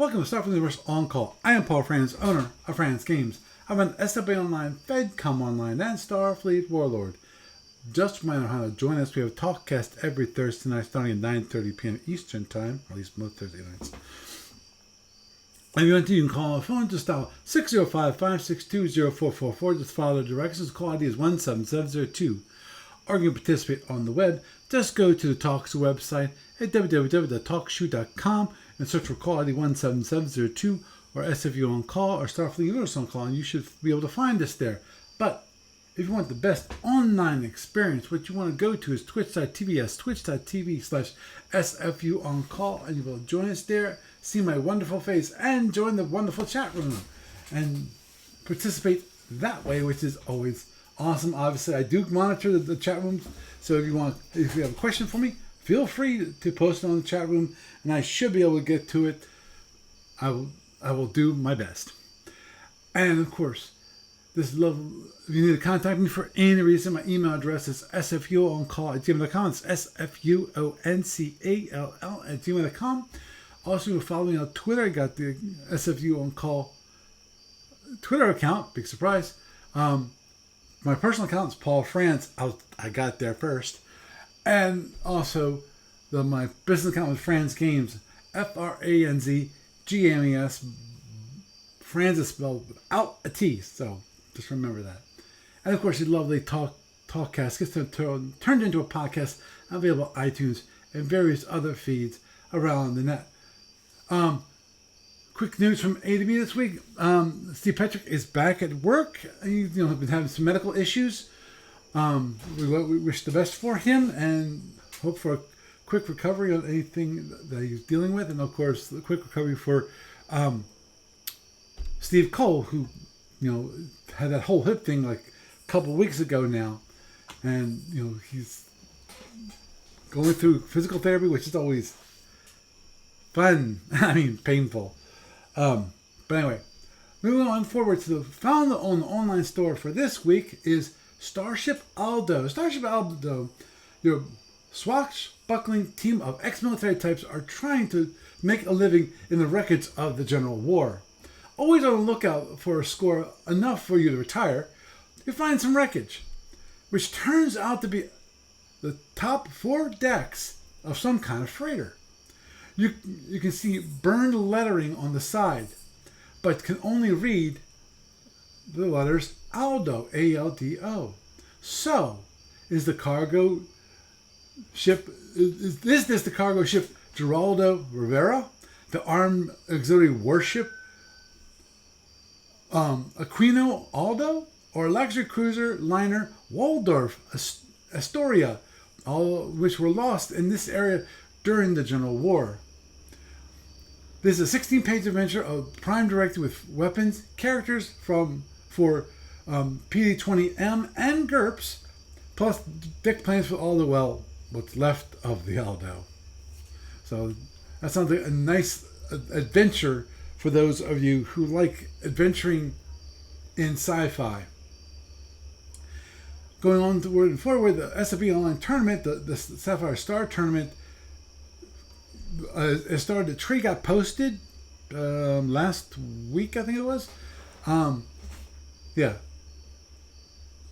Welcome to Starfleet Universe On Call. I am Paul Franz, owner of Franz Games. I run SFU Online, FedCom Online, and Starfleet Warlord. Just a reminder how to join us. We have a TalkCast every Thursday night starting at 9:30 p.m. Eastern Time, or at least most Thursday nights. If you want to, you can call our phone. Just dial 605-562-0444. Just follow the directions. Call ID is 17702. Or you can participate on the web. Just go to the Talks website at www.talkshoe.com and search for call ID 17702 or SFU On Call or Starfleet Universe On Call, and you should be able to find us there. But if you want the best online experience, what you want to go to is twitch.tv, twitch.tv/SFU On Call, and you will join us there, see my wonderful face, and join the wonderful chat room and participate that way, which is always awesome. Obviously, I do monitor the chat rooms, so if you have a question for me, feel free to post it on the chat room, and I should be able to get to it. I will do my best. And of course, if you need to contact me for any reason, my email address is sfuoncall@gmail.com. It's sfuoncall@gmail.com. Also, you can follow me on Twitter. I got the SFU On Call Twitter account. Big surprise. My personal account is Paul Franz. I got there first. And also, my business account with Franz Games. FRANZGAMES. Franz is spelled without a T. So just remember that. And of course, the lovely TalkCast gets turned into a podcast available on iTunes and various other feeds around the net. Quick news from A to B this week. Steve Petrick is back at work. He's been having some medical issues. We wish the best for him and hope for a quick recovery on anything that he's dealing with. And of course, the quick recovery for Steve Cole, who had that whole hip thing like a couple weeks ago now. And he's going through physical therapy, which is always fun. I mean, painful. But anyway, moving on forward to the found on the online store for this week is Starship Aldo. Starship Aldo, your swashbuckling team of ex-military types are trying to make a living in the wreckage of the General War. Always on the lookout for a score enough for you to retire, you find some wreckage, which turns out to be the top 4 decks of some kind of freighter. You can see burned lettering on the side, but can only read the letters Aldo, A-L-D-O. So, is the cargo ship, is this the cargo ship Geraldo Rivera, the armed auxiliary warship Aquino Aldo, or luxury cruiser liner Waldorf Astoria, all which were lost in this area during the General War? This is a 16-page adventure of Prime Directive with weapons, characters for PD-20M and GURPS, plus deck plans for all what's left of the Aldo. So that sounds like a nice adventure for those of you who like adventuring in sci-fi. Going on forward, the SFU Online Tournament, the Sapphire Star Tournament, it started. The tree got posted last week, I think it was.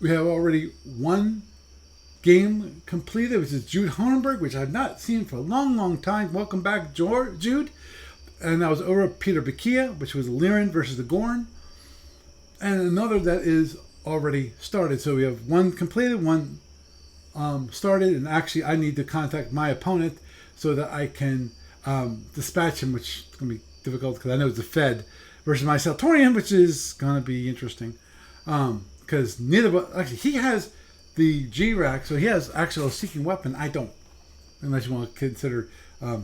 We have already one game completed, which is Jude Hornberg, which I've not seen for a long time. Welcome back, Jude. And that was over Peter Bakia, which was Lyran versus the Gorn. And another that is already started. So we have one completed, one started, and actually I need to contact my opponent so that I can dispatch him, which is going to be difficult because I know it's a Fed versus my Seltorian, which is going to be interesting. Because he has the G-Rack, so he has actual seeking weapon. I don't, unless you want to consider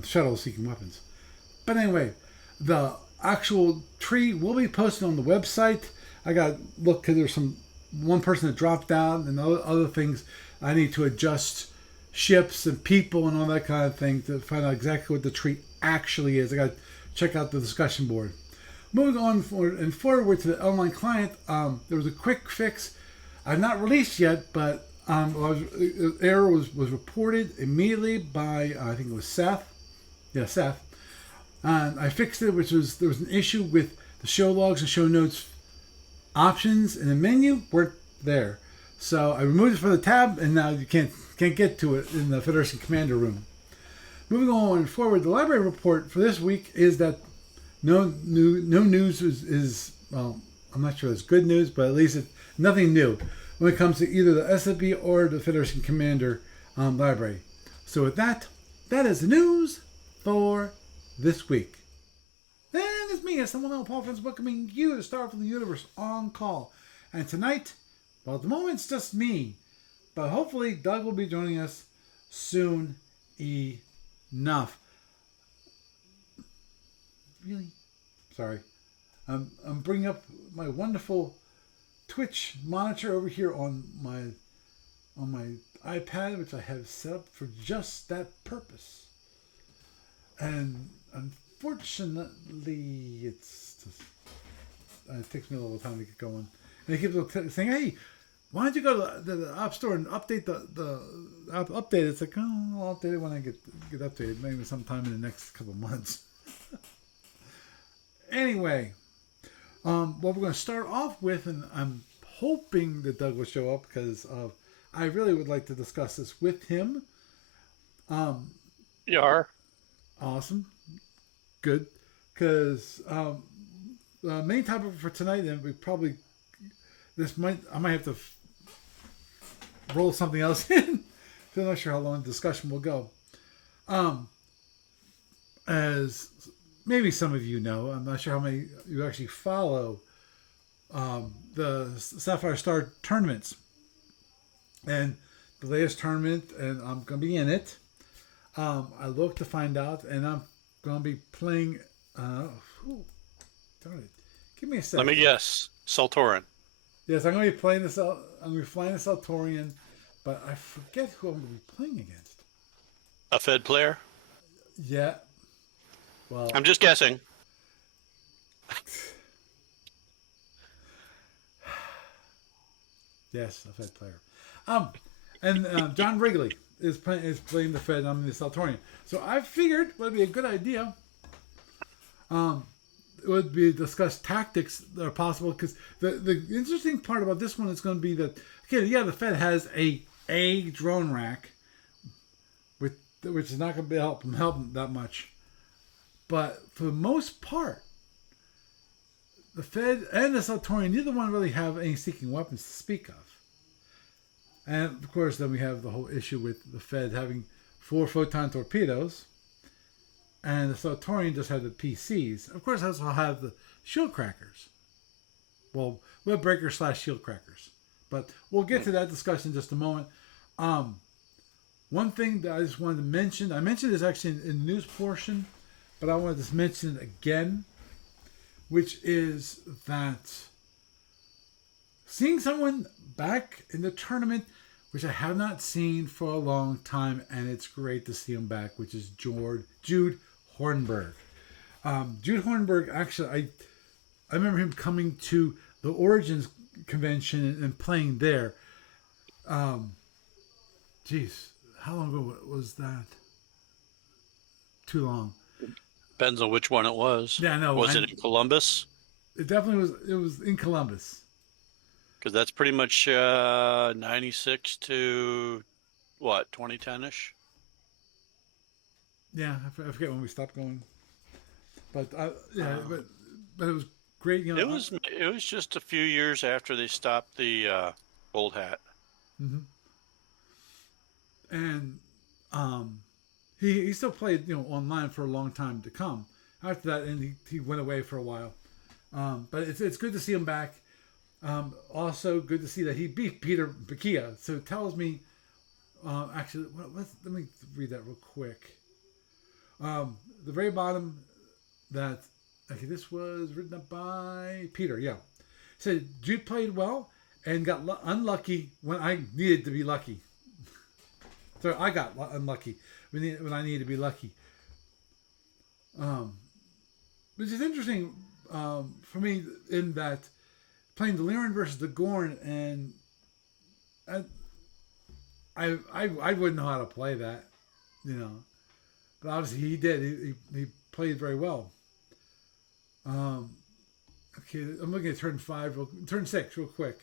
shuttle seeking weapons. But anyway, the actual tree will be posted on the website. I got to look because there's one person that dropped out and other things. I need to adjust ships and people and all that kind of thing to find out exactly what the tree actually is. I got to check out the discussion board. Moving on forward to the online client, there was a quick fix. I've not released yet, but error was reported immediately by I think it was Seth. Yeah, Seth. I fixed it, which was there was an issue with the show logs and show notes options in the menu weren't there. So I removed it from the tab, and now you can't get to it in the Federation Commander room. Moving on forward, the library report for this week is that no news is well, I'm not sure it's good news, but at least it's nothing new when it comes to either the SFU or the Federation Commander library. So with that is the news for this week. And it's me, as someone else, Paul Friends, welcoming you to Star from the Universe on Call. And tonight, well, at the moment it's just me, but hopefully Doug will be joining us soon enough. Really? Sorry. I'm bringing up my wonderful Twitch monitor over here on my iPad, which I have set up for just that purpose. And unfortunately, it's just, it takes me a little time to get going. And it keeps saying, "Hey, why don't you go to the App Store and update the app update?" It's like, "Oh, I'll update it when I get updated, maybe sometime in the next couple months." Anyway, what we're going to start off with, and I'm hoping that Doug will show up because I really would like to discuss this with him. You are. Awesome. Good. Because the main topic for tonight, and we probably, I might have to roll something else in. I'm not sure how long the discussion will go. As maybe some of you know, I'm not sure how many you actually follow the Sapphire Star tournaments. And the latest tournament, and I'm going to be in it. I looked to find out, and I'm going to be playing. Darn it! Give me a second. Let me guess. Seltorian. Yes, I'm going to be playing this. I'm going to be flying the Seltorian, but I forget who I'm going to be playing against. A Fed player? Yeah. Well, I'm just guessing. Yes, a Fed player. And John Wrigley is playing the Fed, and I'm the Seltorian. So I figured it would be a good idea. It would be discuss tactics that are possible, because the interesting part about this one is going to be that, okay, yeah, the Fed has a drone rack, which is not going to be help them that much, but for the most part, the Fed and the Seltorian, neither one really have any seeking weapons to speak of. And of course, then we have the whole issue with the Fed having 4 photon torpedoes, and the Seltorian just had the PCs. Of course, also have the shield crackers. Well, web breakers / shield crackers. But we'll get to that discussion in just a moment. One thing that I just wanted to mention, I mentioned this actually in the news portion, but I want to just mention it again, which is that seeing someone back in the tournament, which I have not seen for a long time, and it's great to see him back, which is Jude Hornburg. Jude Hornburg, actually, I remember him coming to the Origins convention and playing there. Geez, how long ago was that? Too long. Depends on which one it was. Yeah, no. Was it in Columbus? It definitely was. It was in Columbus. Because that's pretty much 96 to, what, 2010-ish? Yeah, I forget when we stopped going. But, but it was great. You know, It was just a few years after they stopped the old hat. Mm-hmm. And he still played, online for a long time to come. After that, and he went away for a while. But it's good to see him back. Also, good to see that he beat Peter Bakia. So it tells me, actually, let me read that real quick. The very bottom, that, okay, this was written up by Peter, yeah. Said, Jude played well and got unlucky when I needed to be lucky. So I got unlucky when I needed to be lucky. Which is interesting for me, in that playing Delirium versus the Gorn, and I wouldn't know how to play that, But obviously he did. He played very well. Okay, I'm looking at turn 6 real quick.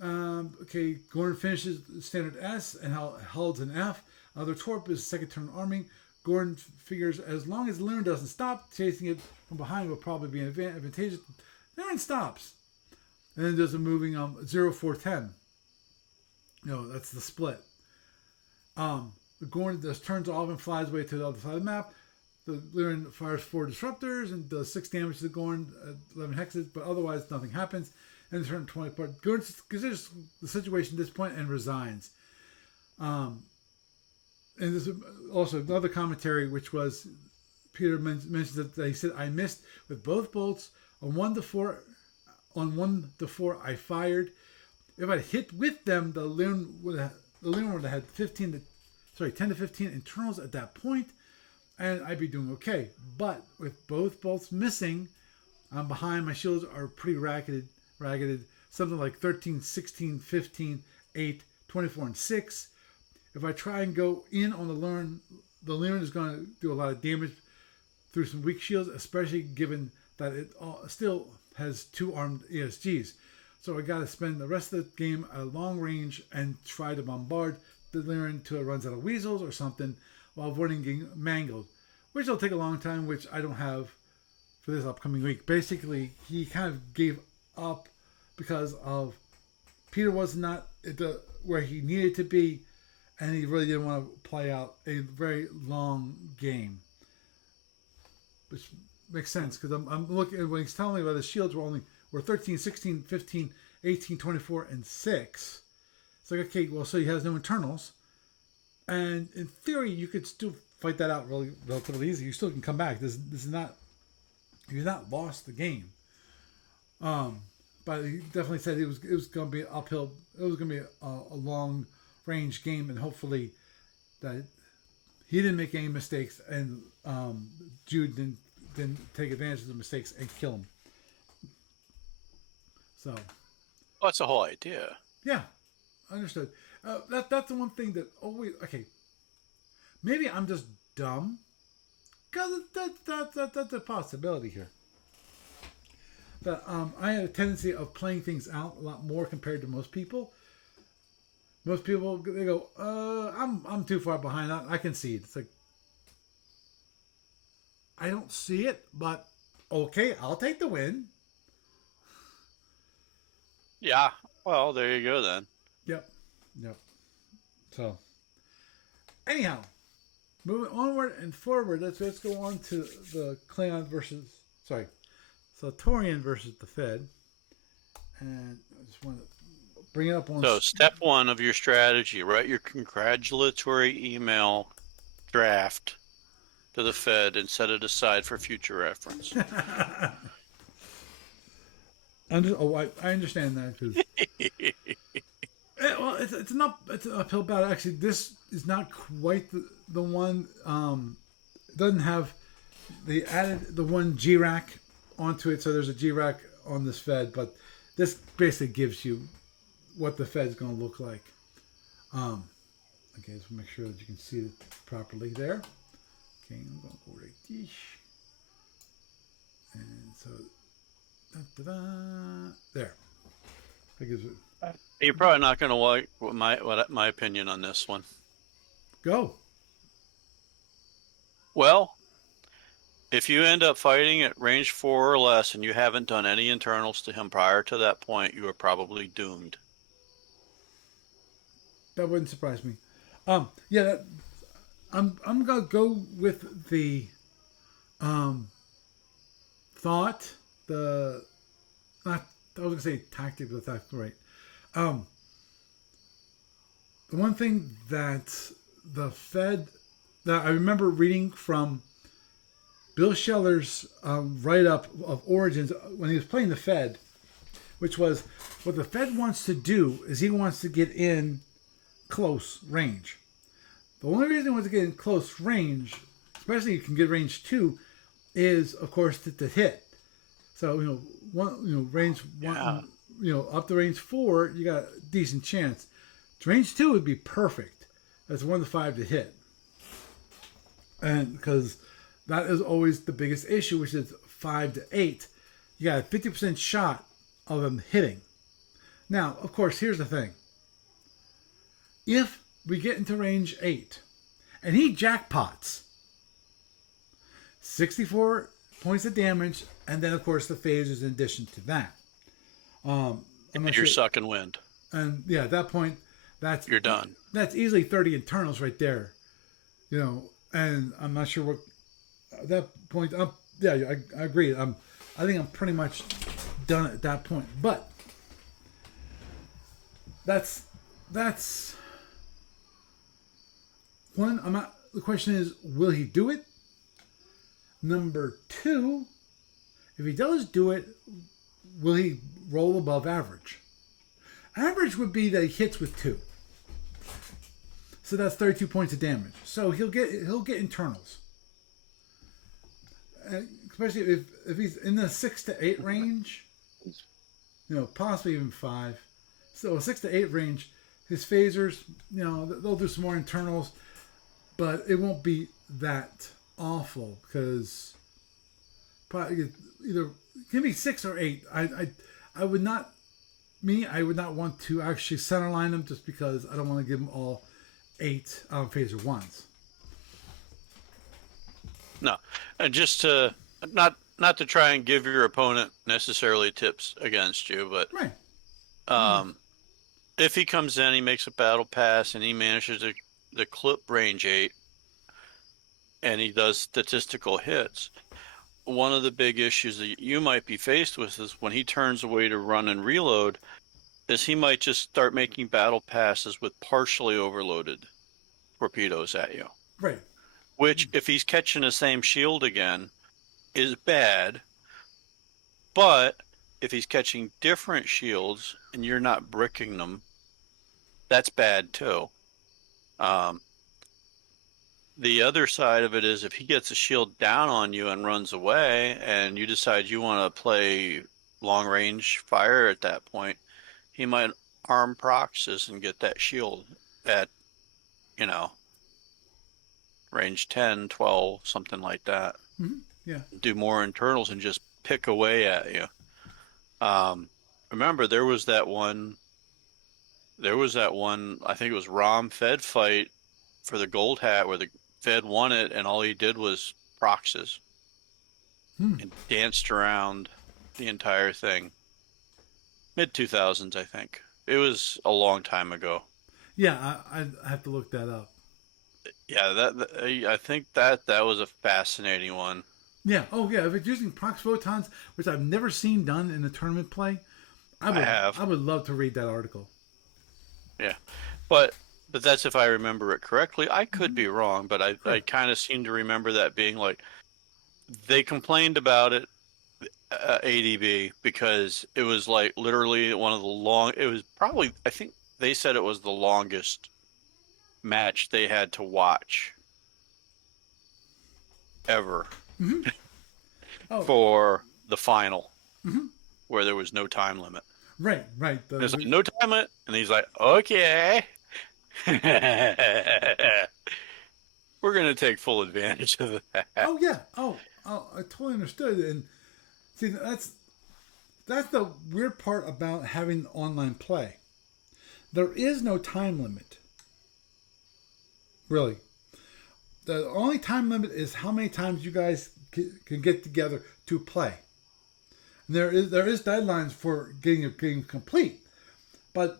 Okay, Gordon finishes standard S and holds an F. Their torp is second turn arming. Gordon figures as long as Lyran doesn't stop, chasing it from behind will probably be advantageous. Lyran stops. And then there's a moving 0-4-10. That's the split. Gordon just turns off and flies away to the other side of the map. The Lyran fires 4 disruptors and does 6 damage to the Gordon at 11 hexes, but otherwise nothing happens. And turn 20 part. Gordon considers the situation at this point and resigns. And there's also another commentary, which was Peter mentions that he said, "I missed with both bolts on 1-4. On 1-4, I fired. If I'd hit with them, the Lyran would have had 10 to 15 internals at that point, and I'd be doing okay. But with both bolts missing, I'm behind. My shields are pretty ragged. Something like 13, 16, 15, 8, 24, and 6. If I try and go in on the Lyran is going to do a lot of damage through some weak shields, especially given that it still has 2 armed ESGs. So I got to spend the rest of the game at long range and try to bombard the Lyran until it runs out of weasels or something while avoiding getting mangled, which will take a long time, which I don't have for this upcoming week." Basically, he kind of gave up because of Peter was not where he needed to be, and he really didn't want to play out a very long game, which makes sense because I'm looking at when he's telling me about the shields were 13, 16, 15, 18, 24, and 6. It's like, okay, well, so he has no internals, and in theory you could still fight that out relatively easy. You still can come back. This is not, you've not lost the game. But he definitely said it was going to be uphill. It was going to be a long range game, and hopefully that he didn't make any mistakes, and Jude didn't take advantage of the mistakes and kill him. So, Well, that's the whole idea. Yeah, understood. That's the one thing that always maybe I'm just dumb, because that's a possibility here. But I have a tendency of playing things out a lot more compared to most people. Most people, they go, I'm too far behind. I can see it. It's like, I don't see it, but okay, I'll take the win. Yeah. Well, there you go then. Yep. So, anyhow, moving onward and forward, let's go on to the Seltorian versus the Fed. And I just want to bring it up on... So, step 1 of your strategy, write your congratulatory email draft to the Fed and set it aside for future reference. I understand that, because... Well, it's an uphill battle. Actually, this is not quite the one. It doesn't have... They added the one G-Rack onto it, so there's a G-Rack on this Fed, but this basically gives you what the Fed's going to look like. Okay, let's make sure that you can see it properly there. Okay, I'm going to go like this. And so, there. That gives it... You're probably not going to like my opinion on this one. Go. Well, if you end up fighting at range 4 or less and you haven't done any internals to him prior to that point, you are probably doomed. That wouldn't surprise me. I'm gonna go with the thought. I was gonna say tactic, but that's right. The one thing that the Fed, that I remember reading from Bill Scheller's write-up of Origins when he was playing the Fed, which was what the Fed wants to do is he wants to get in close range. The only reason he wants to get in close range, especially you can get range 2, is of course to hit. So range 1, up to range 4, you got a decent chance. Range 2 would be perfect. That's 1 to 5 to hit, and because That is always the biggest issue, which is 5 to 8. You got a 50% shot of them hitting. Now, of course, here's the thing. If we get into range 8 and he jackpots 64 points of damage, and then, of course, the phasers in addition to that. You're sucking wind. And yeah, at that point, you're done. That's easily 30 internals right there. And I'm not sure what at that point. Yeah, I agree. I think I'm pretty much done at that point. But that's one. I'm not. The question is, will he do it? Number two, if he does do it, will he roll above average? Average would be that he hits with 2. So that's 32 points of damage. So he'll get internals. Especially if he's in the 6 to 8 range, possibly even 5. So 6 to 8 range, his phasers, they'll do some more internals, but it won't be that awful because probably either give me 6 or 8. I would not want to actually center line them just because I don't want to give them all 8 phaser 1s. No, and just to not to try and give your opponent necessarily tips against you, but right. If he comes in, he makes a battle pass, and he manages to clip range 8, and he does statistical hits. One of the big issues that you might be faced with is when he turns away to run and reload, is he might just start making battle passes with partially overloaded torpedoes at you. Right. Which, if he's catching the same shield again, is bad. But if he's catching different shields and you're not bricking them, that's bad too. The other side of it is if he gets a shield down on you and runs away and you decide you want to play long range fire at that point, he might arm proxies and get that shield at, range 10, 12, something like that. Mm-hmm. Yeah. Do more internals and just pick away at you. Remember, there was that one, I think it was Rom Fed fight for the gold hat where the Fed won it and all he did was proxies and danced around the entire thing. Mid-2000s, I think. It was a long time ago. Yeah, I have to look that up. Yeah, I think that was a fascinating one. Yeah. Oh, yeah. If it's using prox photons, which I've never seen done in a tournament play, I would love to read that article. Yeah, but that's if I remember it correctly. I could be wrong, but I kind of seem to remember that being like they complained about it, ADB, because it was like literally one of the it was probably, I think they said it was the longest match they had to watch ever for the final, where there was no time limit. Right. There's like, no time limit, and he's like, okay. We're going to take full advantage of that. Oh, yeah. Oh, I totally understood. And see, that's the weird part about having online play. There is no time limit. Really. The only time limit is how many times you guys can get together to play. And there is deadlines for getting a game complete. But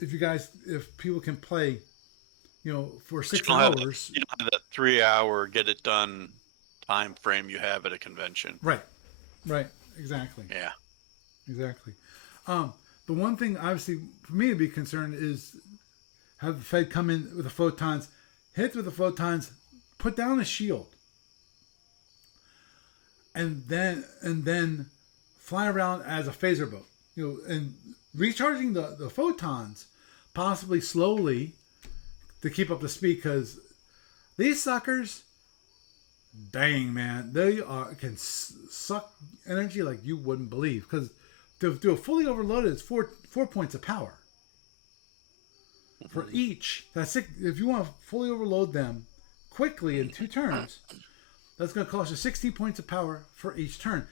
if people can play, for 6 hours. You don't have that 3-hour get it done time frame you have at a convention. Right. Exactly. Yeah. Exactly. The one thing, obviously, for me to be concerned is have the Fed come in with the photons, hit with the photons, put down a shield, and then fly around as a phaser boat. And recharging the photons, possibly slowly, to keep up the speed, because these suckers, dang man, they can suck energy like you wouldn't believe. Because to do a fully overloaded, it's four points of power for each. That's if you want to fully overload them quickly in 2 turns, That's going to cost you 60 points of power for each turn.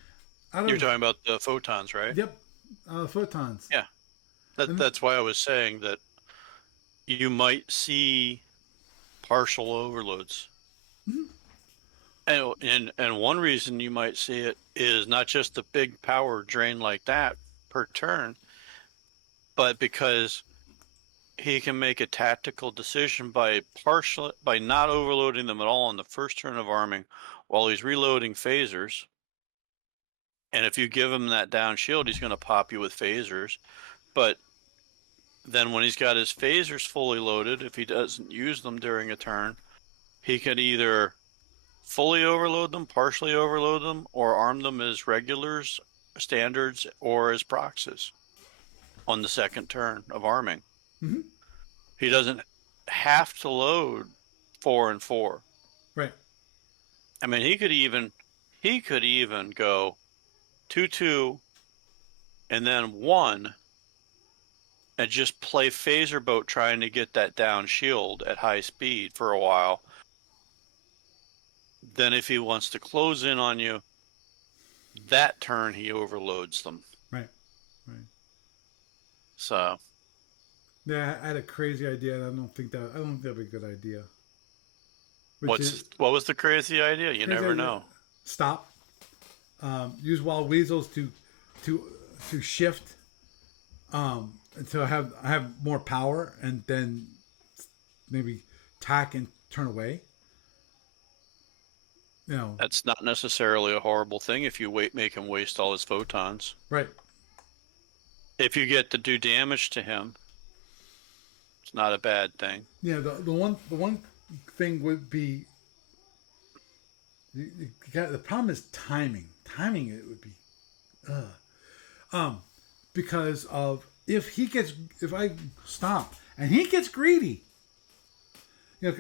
Out You're of talking about the photons, right? Yep, photons. Yeah. And That's why I was saying that you might see partial overloads. And one reason you might see it is not just a big power drain like that per turn, but because he can make a tactical decision by not overloading them at all on the first turn of arming while he's reloading phasers. And if you give him that down shield, he's going to pop you with phasers. But then when he's got his phasers fully loaded, if he doesn't use them during a turn, he could either fully overload them, partially overload them, or arm them as regulars, standards, or as proxies on the second turn of arming. Mhm. He doesn't have to load 4 and 4. Right. I mean, he could even go 2-2 and then 1 and just play phaser boat trying to get that down shield at high speed for a while. Then if he wants to close in on you, that turn he overloads them. Right. Right. So Yeah, I had a crazy idea, and I don't think that'd be a good idea. Which is what was the crazy idea? You crazy never idea. know. Stop. Use wild weasels to to shift. And so I have more power, and then maybe tack and turn away. You know. That's not necessarily a horrible thing if you make him waste all his photons. Right. If you get to do damage to him, it's not a bad thing. Yeah. The one thing would be the problem is timing. Timing it would be, because of if I stop and he gets greedy, he's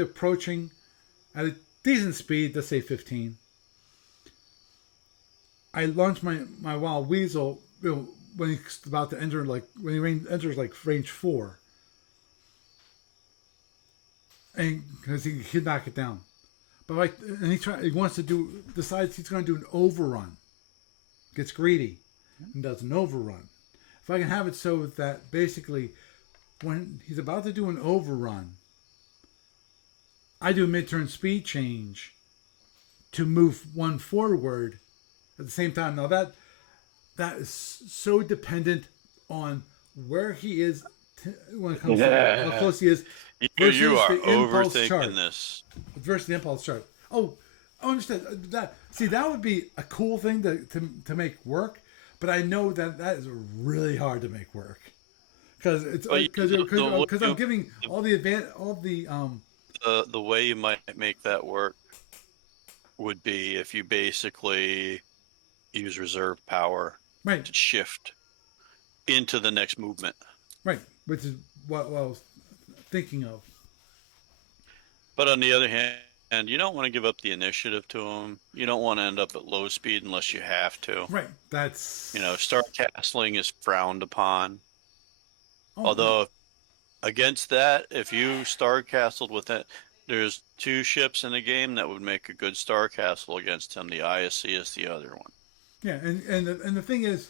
approaching at a decent speed, let's say 15. I launch my wild weasel, when he's about to enter, like when he enters like range 4, and because he can knock it down. But and he wants to decides he's going to do an overrun. Gets greedy and does an overrun. If I can have it so that basically when he's about to do an overrun, I do a mid-turn speed change to move 1 forward at the same time. Now that is so dependent on where he is when it comes to how close he is versus You are the impulse chart. overthinking this. Versus the impulse chart. Oh, I understand that. See, that would be a cool thing to make work, but I know that is really hard to make work because I'm giving all the way you might make that work would be if you basically use reserve power right, to shift into the next movement. right, which is what I was thinking of. But on the other hand, you don't want to give up the initiative to him. You don't want to end up at low speed unless you have to. Right, that's Star castling is frowned upon. oh, Although against that, if you star castled with it, there's 2 ships in the game that would make a good star castle against him. The ISC is the other one. yeah, and the thing is,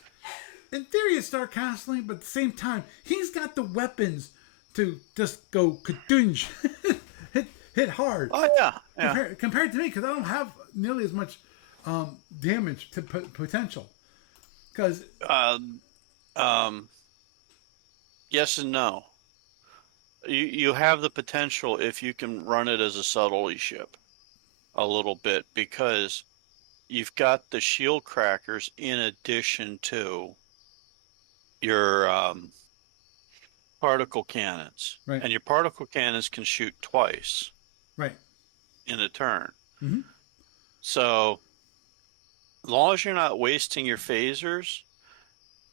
in theory, it's star castling, but at the same time, he's got the weapons to just go kadunge, hit hard. Oh yeah. Compared to me, because I don't have nearly as much damage to potential. Because Yes and no. You have the potential if you can run it as a subtlety ship a little bit, because you've got the shield crackers in addition to your particle cannons. right, And your particle cannons can shoot twice right, in a turn. mm-hmm. So, as long as you're not wasting your phasers,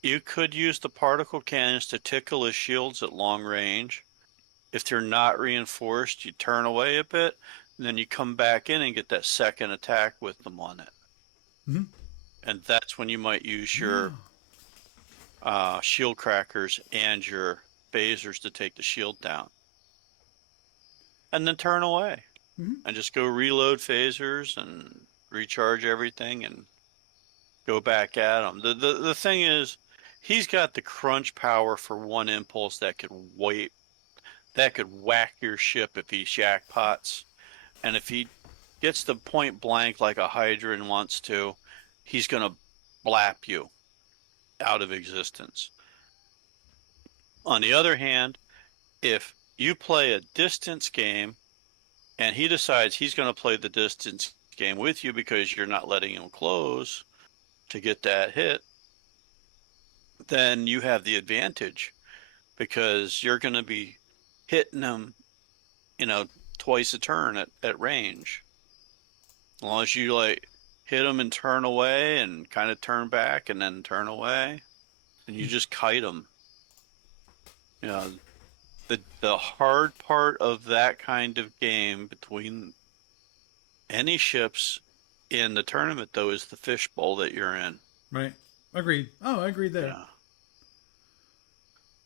you could use the particle cannons to tickle his shields at long range. If they're not reinforced, you turn away a bit, and then you come back in and get that second attack with them on it. Mm-hmm. And that's when you might use your shield crackers and your phasers to take the shield down. And then turn away. and just go reload phasers and recharge everything and go back at him. The thing is, he's got the crunch power for one impulse that could whack your ship if he jackpots. And if he gets the point blank like a Hydran wants to, he's gonna blap you out of existence. On the other hand, if you play a distance game and he decides he's going to play the distance game with you because you're not letting him close to get that hit, then you have the advantage because you're going to be hitting him, you know, twice a turn at range. As long as you like hit him and turn away and kind of turn back and then turn away, and you just kite him. You know, the hard part of that kind of game between any ships in the tournament, though, is the fishbowl that you're in. Right. Agreed. Oh, I agreed there.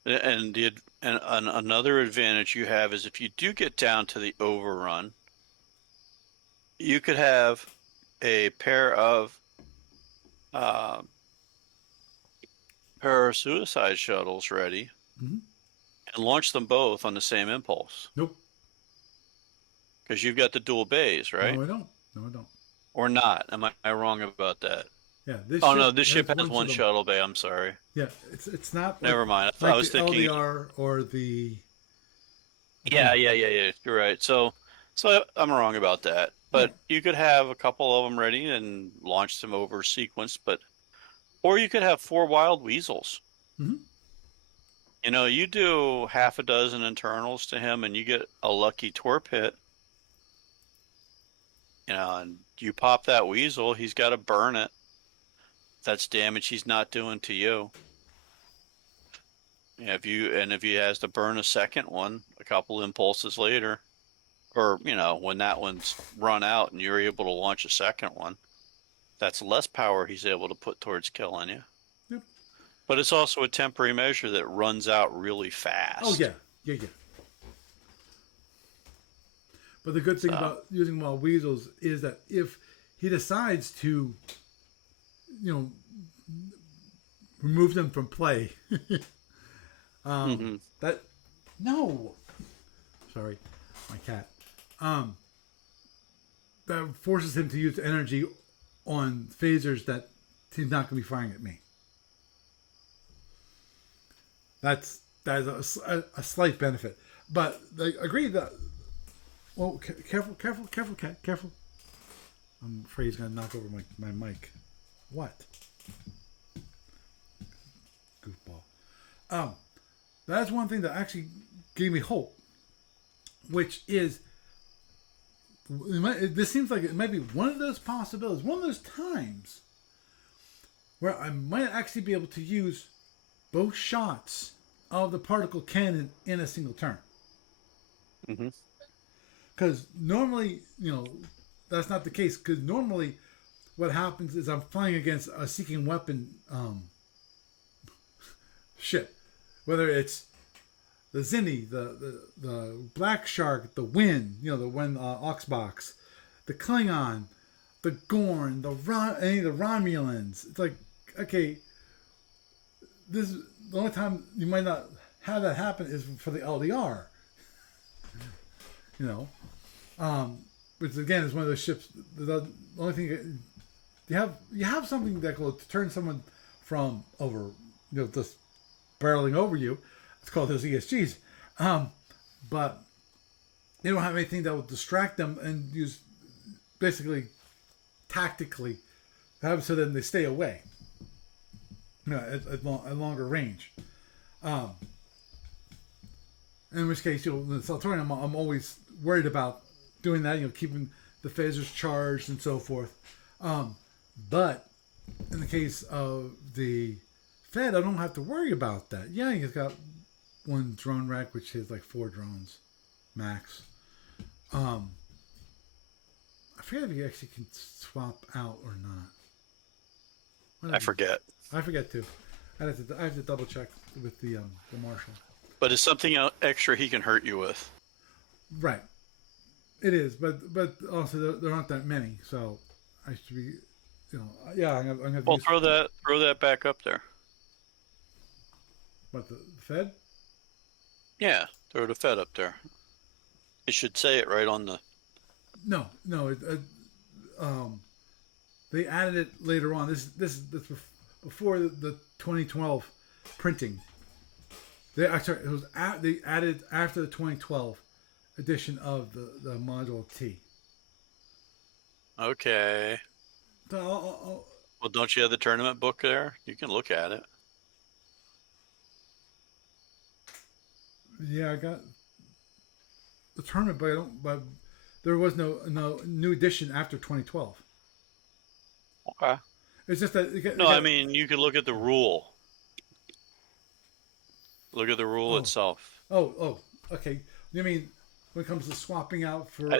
Yeah. And another advantage you have is if you do get down to the overrun, you could have a pair of suicide shuttles ready Mm-hmm. and launch them both on the same impulse. Nope. Because you've got the dual bays, right? No, I don't. No, I don't. Or not? Am I wrong about that? Yeah. No, this ship has one shuttle bay. I'm sorry. Yeah, it's not. Never mind. Like I was the thinking LDR or the. Yeah. You're right. So I'm wrong about that. But you could have a couple of them ready and launch them over sequence. Or you could have 4 wild weasels. Mm-hmm. You know, you do half a dozen internals to him, and you get a lucky torp hit. You know, and you pop that weasel, he's got to burn it. That's damage he's not doing to you. Yeah, if he has to burn a second one a couple impulses later, or you know when that one's run out and you're able to launch a second one, that's less power he's able to put towards killing you. Yep. But it's also a temporary measure that runs out really fast. Oh yeah. But the good thing about using wild weasels is that if he decides to, you know, remove them from play, that no, sorry, my cat, that forces him to use energy on phasers that he's not going to be firing at me. That is a slight benefit, but I agree that. Well, careful, cat, careful. I'm afraid he's going to knock over my mic. What? Goofball. That's one thing that actually gave me hope, which is, this seems like it might be one of those possibilities, one of those times where I might actually be able to use both shots of the particle cannon in a single turn. Mm-hmm. Because normally, you know, that's not the case. Because normally, what happens is I'm flying against a seeking weapon ship, whether it's the Zinni, the Black Shark, the Wind, you know, the Wind Oxbox, the Klingon, the Gorn, any of the Romulans. It's like, okay, this is the only time you might not have that happen is for the LDR. You know. Which again is one of those ships. The only thing you have something that will turn someone from over, you know, just barreling over you. It's called those ESGs. But they don't have anything that will distract them and use basically tactically have so then they stay away. You know, at longer range. In which case, you know, the Seltorian, I'm always worried about doing that, you know, keeping the phasers charged and so forth. But in the case of the Fed, I don't have to worry about that. Yeah, he's got one drone rack, which has like 4 drones max. I forget if you actually can swap out or not. I forget. I forget too. I have to double check with the Marshal. But it's something extra he can hurt you with. Right. It is, but also there aren't that many, so I should be, yeah, I'm gonna have to Well, use throw that back up there. what the Fed. Yeah, throw the Fed up there. It should say it right on the. No, no, um, they added it later on. This before the 2012 printing. They actually they added after the 2012 edition of the module T. Okay. So Well, don't you have the tournament book there? You can look at it. yeah, I got the tournament, but I don't. But there was no new edition after 2012. Okay. It's just that No, I mean you could look at the rule. Look at the rule oh itself. oh okay. You mean when it comes to swapping out I, for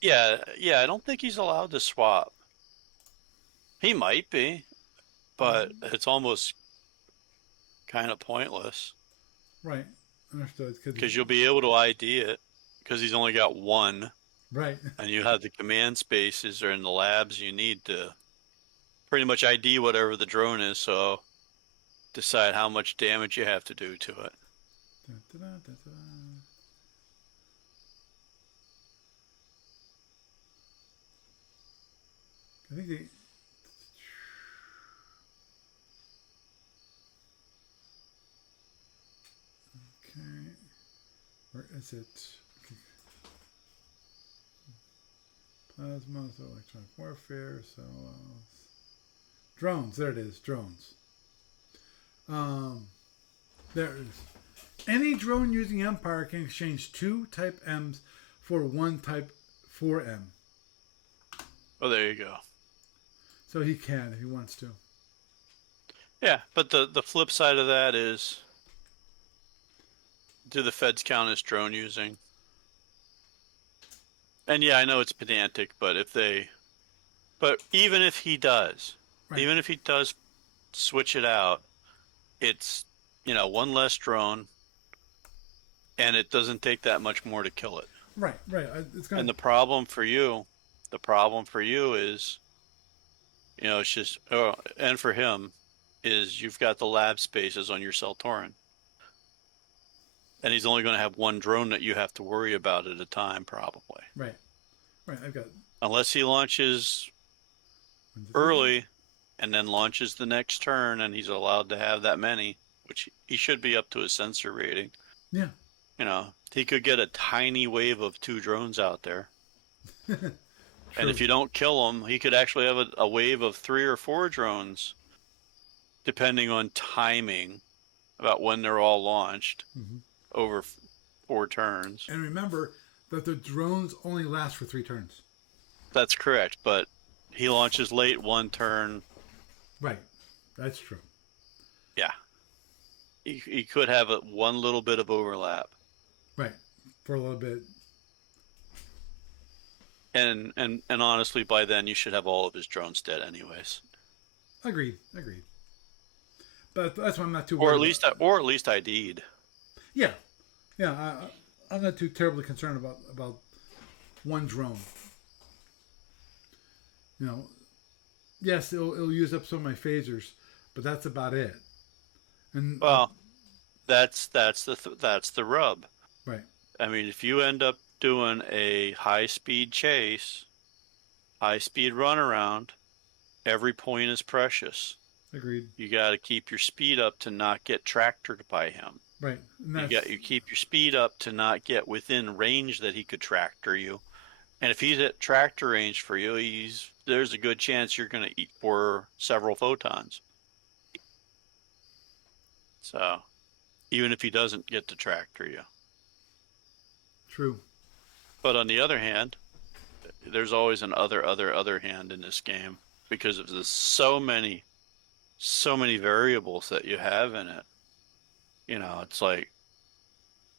yeah. I don't think he's allowed to swap. He might be, but it's almost kind of pointless right understood because you'll be able to ID it because he's only got one, right and you have the command spaces or in the labs you need to pretty much ID whatever the drone is. So decide how much damage you have to do to it. da, da, da, da, da. I think they okay. Where is it? Okay. Plasma, so electronic warfare, so drones. There it is, drones. Um, there it is. Any drone using Empire can exchange two Type M's for one Type 4M. Oh, there you go. So he can if he wants to. Yeah, but the flip side of that is, do the feds count as drone using? And yeah, I know it's pedantic, but even if he does, Right, even if he does switch it out, it's, one less drone, and it doesn't take that much more to kill it. right, right. It's And gonna the problem for you is, it's just, and for him, is you've got the lab spaces on your Seltorian. And he's only going to have one drone that you have to worry about at a time, probably. right, right. I've got. Unless he launches When's it again? early and then launches the next turn and he's allowed to have that many, which he should be up to his sensor rating. Yeah. He could get a tiny wave of 2 drones out there. And if you don't kill him, he could actually have a wave of 3 or 4 drones, depending on timing about when they're all launched over 4 turns. And remember that the drones only last for 3 turns. That's correct, but he launches late one turn. Right. That's true. Yeah. He could have one little bit of overlap. Right. For a little bit. And honestly, by then you should have all of his drones dead anyways. Agreed. Agreed. But that's why I'm not too Or worried. at least ID'd. Yeah. Yeah. I'm not too terribly concerned about one drone. Yes, it'll use up some of my phasers, but that's about it. And Well, that's the rub. right, I mean, if you end up doing a high speed chase, high speed runaround, every point is precious. agreed. You got to keep your speed up to not get tractored by him. Right, and You keep your speed up to not get within range that he could tractor you. And if he's at tractor range for you, there's a good chance you're going to eat for several photons. So, even if he doesn't get to tractor you. true. But on the other hand, there's always an other hand in this game because of the so many variables that you have in it. It's like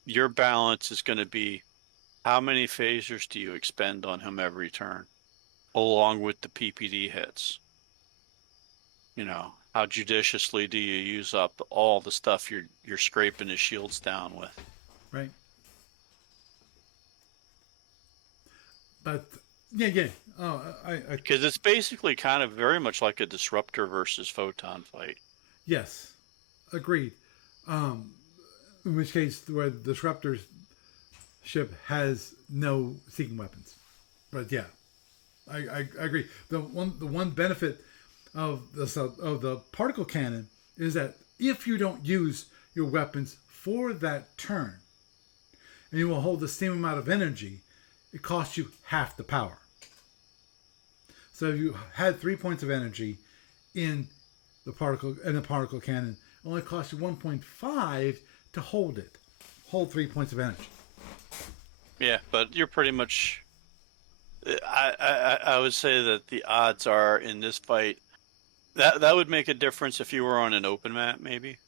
your balance is going to be how many phasers do you expend on him every turn, along with the PPD hits. How judiciously do you use up all the stuff you're scraping his shields down with? Right. But yeah. Oh, I Because it's basically kind of very much like a disruptor versus photon fight. yes, agreed. Um, in which case, where the disruptor's ship has no seeking weapons. But yeah, I agree. The one benefit of the particle cannon is that if you don't use your weapons for that turn, and you will hold the same amount of energy, it costs you half the power. So if you had 3 points of energy in the particle cannon, it only costs you 1.5 to hold it. Hold 3 points of energy. Yeah, but you're pretty much. I would say that the odds are in this fight that would make a difference if you were on an open map, maybe.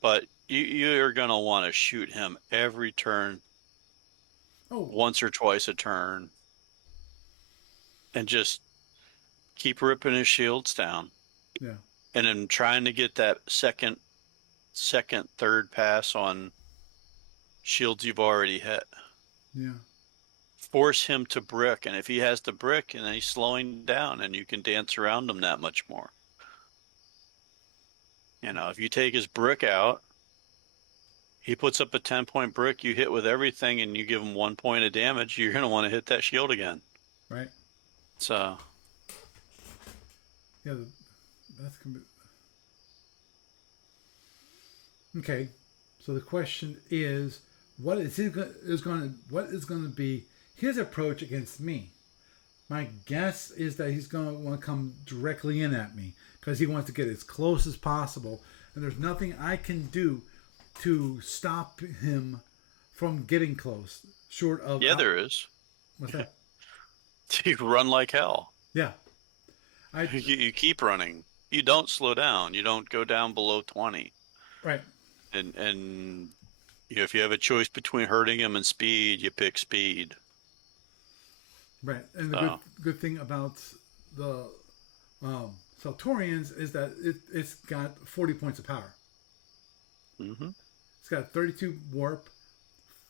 But you're gonna want to shoot him every turn, Oh, once or twice a turn, and just keep ripping his shields down, yeah, and then trying to get that third pass on shields you've already hit. yeah, Force him to brick, and if he has the brick and he's slowing down, and you can dance around him that much more. If you take his brick out, he puts up a 10-point brick, you hit with everything, and you give him 1 point of damage, you're going to want to hit that shield again. right. So, Yeah, that's gonna be okay. So the question is, what is going to be his approach against me? My guess is that he's going to want to come directly in at me because he wants to get as close as possible, and there's nothing I can do to stop him from getting close, short of yeah, there is. what's that? You run like hell. Yeah, I You keep running. You don't slow down. You don't go down below 20. right, And if you have a choice between hurting him and speed, you pick speed. right. And the So, good thing about the Seltorians is that it's got 40 points of power. hmm It's got 32 warp,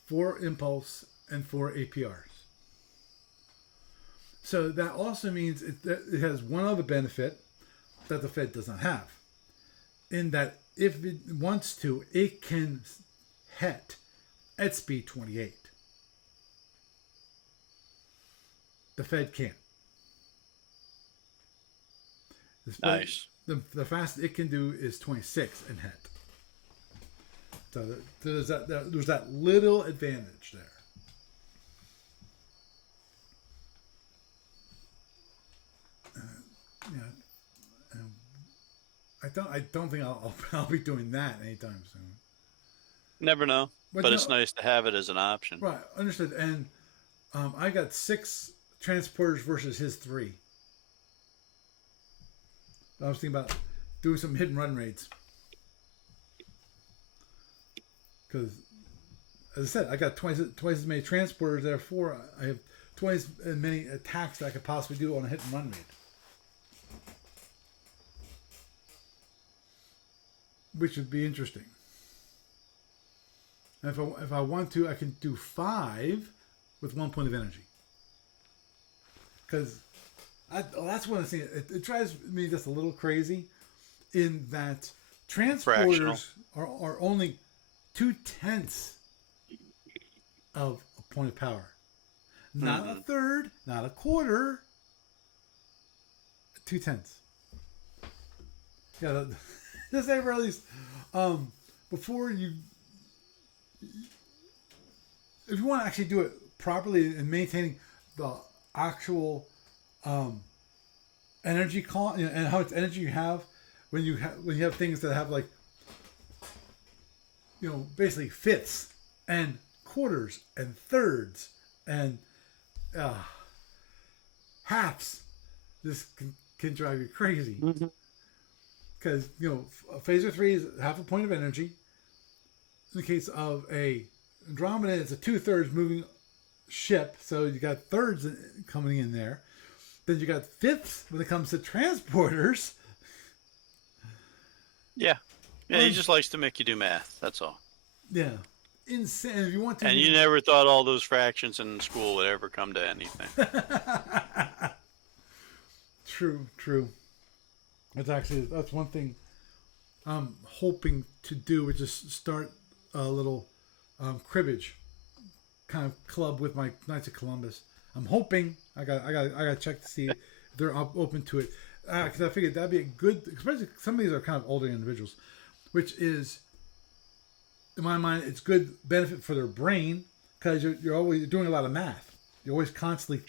4 impulse, and 4 APRs. So that also means it has one other benefit that the Fed does not have. In that if it wants to, it can hit at speed 28. The Fed can't. nice. The fastest it can do is 26 and hit. So there's that little advantage there. Yeah, I don't think I'll be doing that anytime soon. Never know. But But no, it's nice to have it as an option. right, understood. And I got 6 transporters versus his 3. I was thinking about doing some hit and run raids because, as I said, I got twice as many transporters. Therefore, I have twice as many attacks that I could possibly do on a hit and run raid, which would be interesting. And if I want to, I can do 5 with 1 point of energy. Because that's one of the things. It drives me just a little crazy in that Fractional. transporters are only 2/10 of a point of power. Not a hmm third, not a quarter. 2/10. Yeah, just say at least before you, if you want to actually do it properly and maintaining the actual energy and how much energy you have when you have things that have like basically fifths and quarters and thirds and uh, halves. This can drive you crazy because a phaser 3 is half a point of energy. In the case of a Andromeda, it's a 2/3 moving ship, so you got thirds coming in there. Then you got fifths when it comes to transporters. Yeah. Yeah, he just likes to make you do math. That's all. Yeah, insane. If you want to, And you never thought all those fractions in school would ever come to anything. True. That's one thing I'm hoping to do, which is start a little cribbage kind of club with my Knights of Columbus. I'm hoping I got check to see if they're open to it, because I figured that'd be a good, especially some of these are kind of older individuals, which is in my mind it's good benefit for their brain because you're always doing a lot of math. You're always constantly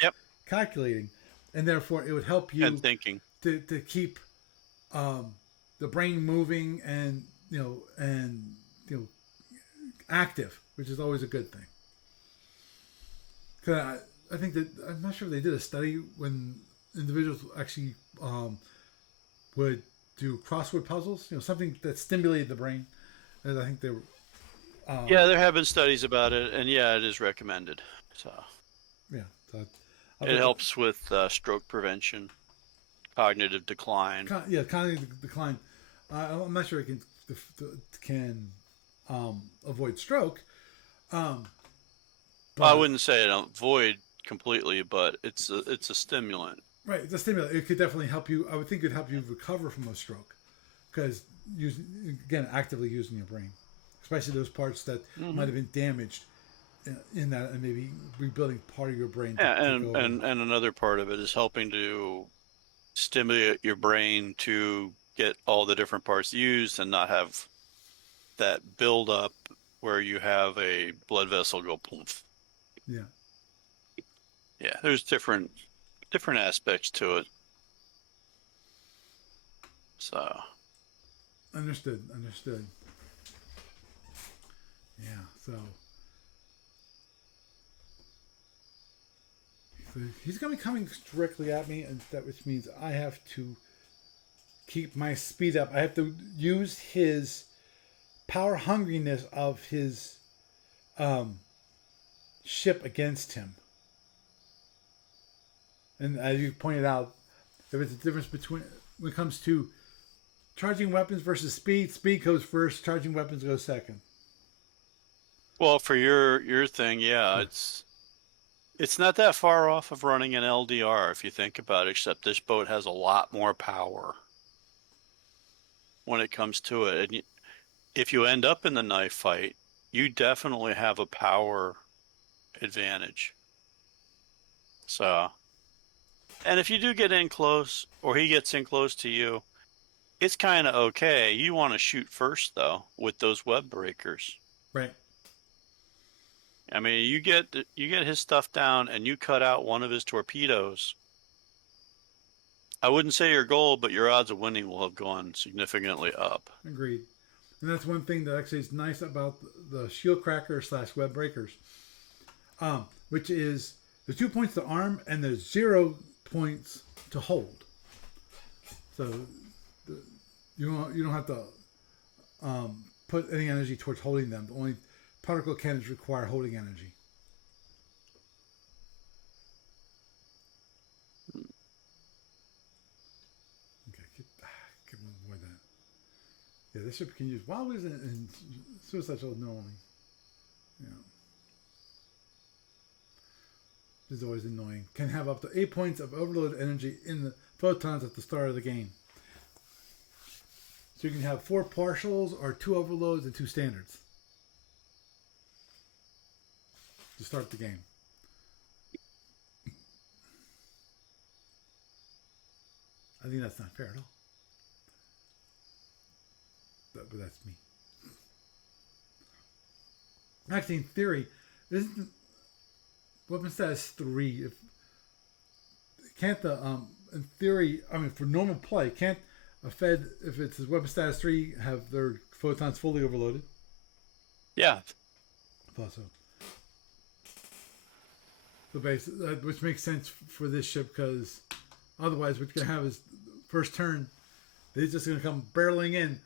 calculating, and therefore it would help you and thinking to keep the brain moving and active, which is always a good thing. Cause I think that I'm not sure if they did a study when individuals actually would do crossword puzzles, something that stimulated the brain. And I think they were. Yeah, there have been studies about it, and yeah, it is recommended. So yeah, it helps with stroke prevention, cognitive decline. Cognitive decline. I'm not sure it can avoid stroke. I wouldn't say it avoid completely, but it's a stimulant. Right, it's a stimulant. It could definitely help you. I would think it would help you recover from a stroke because actively using your brain, especially those parts that might have been damaged in that, and maybe rebuilding part of your brain. Yeah, and another part of it is helping to stimulate your brain to get all the different parts used and not have that build up where you have a blood vessel go poof. Yeah. Yeah, there's different aspects to it. So understood. Yeah, so he's gonna be coming directly at me, and which means I have to keep my speed up. I have to use his power hungriness of his ship against him. And as you pointed out, there is a difference between when it comes to charging weapons versus speed. Speed goes first, charging weapons goes second. Well, for your thing, yeah, it's not that far off of running an LDR if you think about it, except this boat has a lot more power when it comes to it. And if you end up in the knife fight, you definitely have a power advantage. So, and if you do get in close, or he gets in close to you, it's kind of okay. You want to shoot first, though, with those web breakers. Right. I mean, you get his stuff down, and you cut out one of his torpedoes. I wouldn't say your goal, but your odds of winning will have gone significantly up. Agreed. And that's one thing that actually is nice about the shield cracker / web breakers, which is the 2 points to arm and the 0 points to hold. So you don't have to put any energy towards holding them. The only particle cannons require holding energy. Okay, get one more of that. Yeah, this ship can use wild wizard and suicide shell normally. Yeah. This is always annoying. Can have up to 8 points of overload energy in the photons at the start of the game. So you can have 4 partials or 2 overloads and 2 standards to start the game. I think that's not fair at all. But that's me. Actually, in theory, isn't weapon status 3? Can't the in theory, I mean, for normal play, can't a Fed, if it's weapon status 3, have their photons fully overloaded? Yeah. I thought so. So basically, which makes sense for this ship, because otherwise, what you're gonna have is first turn, they're just gonna come barreling in,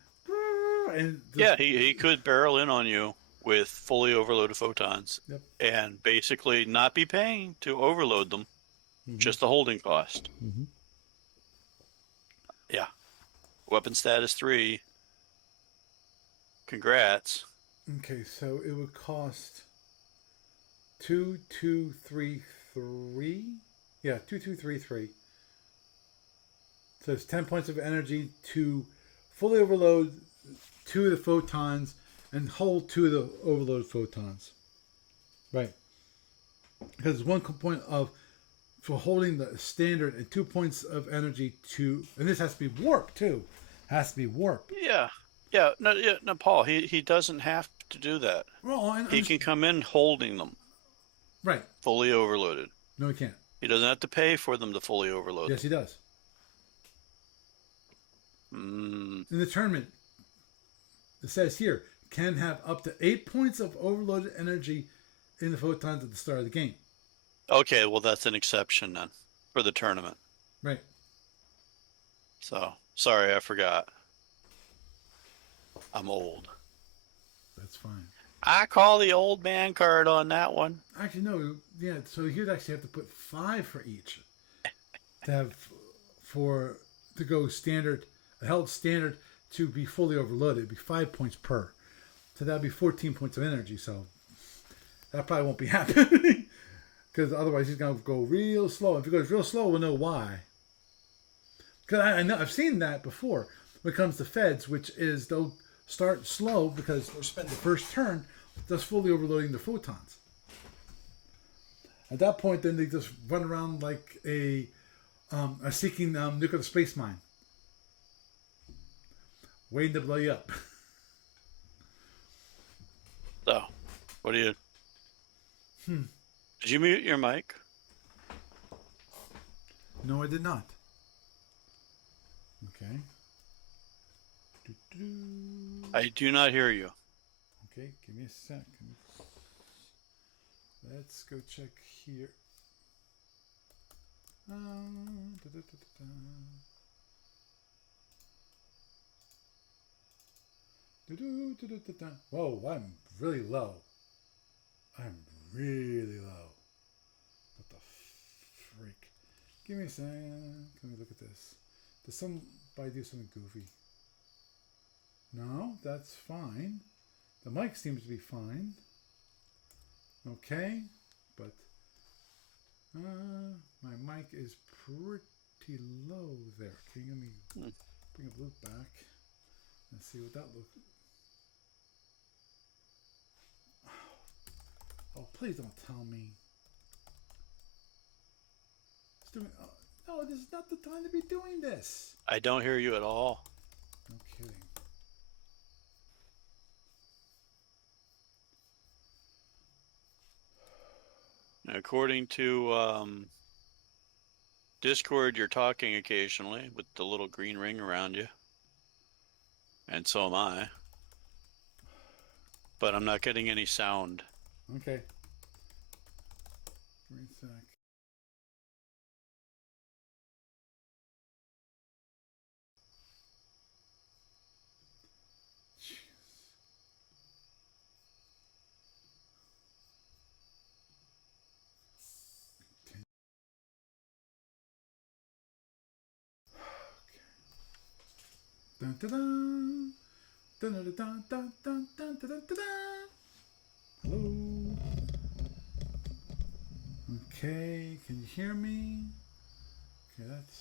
and yeah, he could barrel in on you with fully overloaded photons, and basically not be paying to overload them, just the holding cost. Yeah, weapon status 3. Congrats. Okay, so it would cost 2233. Yeah, 2233. So it's 10 points of energy to fully overload two of the photons and hold two of the overloaded photons. Right. Because it's one point of for holding the standard and 2 points of energy to, and this has to be warp too. Has to be warp. Yeah. Yeah, no, Paul, he doesn't have to do that. Well, He can come in holding them right. fully overloaded. No, he can't. He doesn't have to pay for them to fully overload Yes, them. he does. Mm, In the tournament, it says here, can have up to 8 points of overloaded energy in the photons at the start of the game. okay, well, that's an exception then for the tournament. Right. So, sorry, I forgot. I'm old. That's fine. I call the old man card on that one. Actually, no. Yeah, so you'd actually have to put 5 for each to have to go standard, held standard to be fully overloaded. It'd be 5 points per. So that'd be 14 points of energy. So that probably won't be happening because otherwise he's gonna go real slow. If he goes real slow, we'll know why. Because I know I've seen that before when it comes to feds, which is they'll start slow because they'll spend the first turn just fully overloading the photons. At that point, then they just run around like a seeking nuclear space mine, waiting to blow you up. So, what do you? Did you mute your mic? No, I did not. Okay. Doo-doo. I do not hear you. Okay, give me a sec. Let's go check here. Da-da-da-da-da. Do-do-do-do-do-do. Whoa, I'm really low. I'm really low. What the freak? Give me a second. Let me look at this. Does somebody do something goofy? No, that's fine. The mic seems to be fine. Okay, but my mic is pretty low there. Okay, let me bring a loop back and see what that looks. Oh, please don't tell me. It's doing. Oh, no, this is not the time to be doing this. I don't hear you at all. No kidding. According to Discord, you're talking occasionally with the little green ring around you. And so am I. But I'm not getting any sound. Okay. Give me a sec. Dun, dun, dun. Dun, dun, dun, dun, dun, dun, dun, dun, dun. Hello. Okay, can you hear me? Okay, that's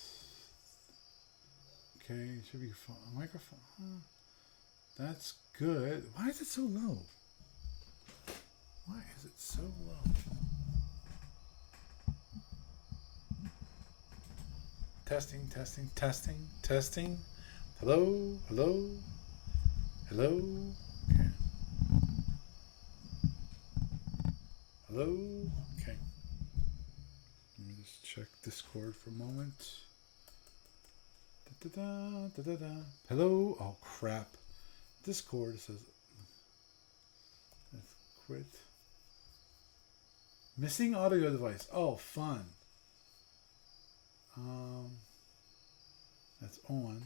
okay. Should be a microphone. Huh? That's good. Why is it so low? Why is it so low? Testing, testing, testing, testing. Hello, hello, hello. Okay. Hello. Okay. Let me just check Discord for a moment. Da-da-da, da-da-da. Hello. Oh crap. Discord says. Let's quit. Missing audio device. Oh, fun. That's on.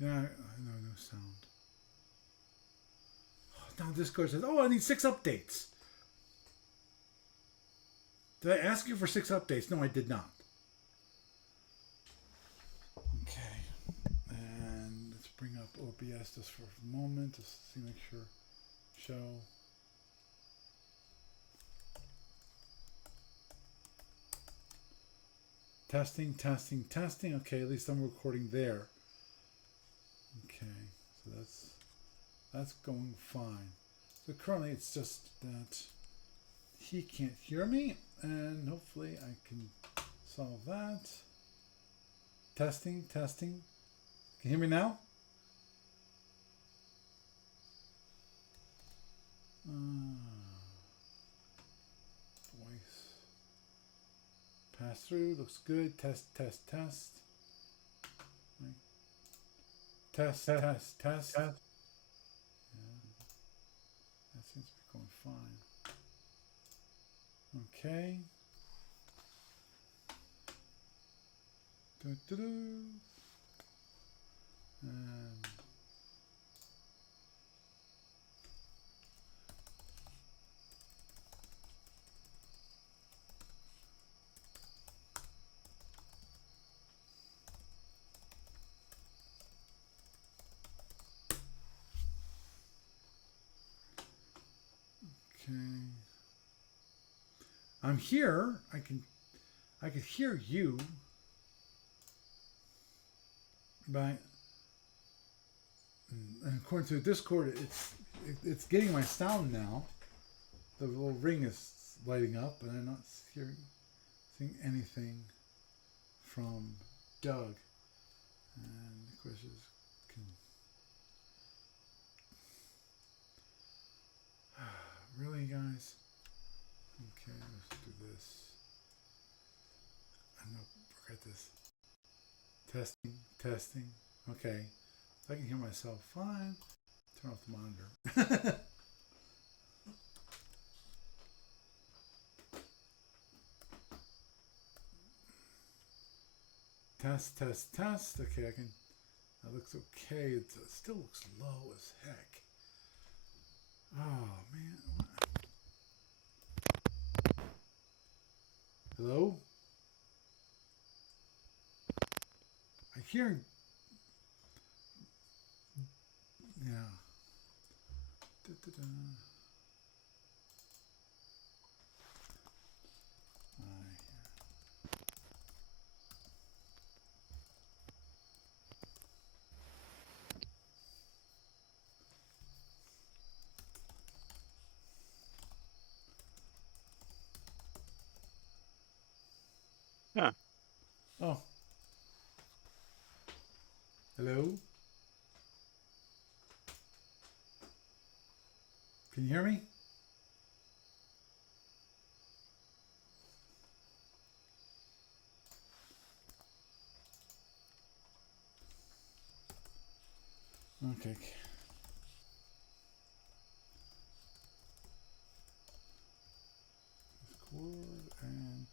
Yeah, I know, no sound. Now Discord says, "Oh, I need 6 updates." Did I ask you for 6 updates? No, I did not. Okay, and let's bring up OBS just for a moment to see, make sure. Show. Testing, testing, testing. Okay, at least I'm recording there. Okay, so that's going fine. So currently it's just that he can't hear me, and hopefully I can solve that. Testing, testing. Can you hear me now? Voice. Pass through, looks good. Test, test, test. Right. Test, test, test. Yeah, that seems to be going fine. Okay. Doo-doo-doo. And okay. I'm here. I can hear you, but and according to Discord, it's getting my sound now. The little ring is lighting up, and I'm not seeing anything from Doug. And the question is, really, guys? Okay, let's do this. I'm gonna forget this. Testing, testing. Okay, I can hear myself fine. Turn off the monitor. Test, test, test. Okay, I can. That looks okay. It still looks low as heck. Oh man. Hello? I hear. Yeah. Da-da-da. Yeah. Oh. Hello? Can you hear me? Okay. Discord and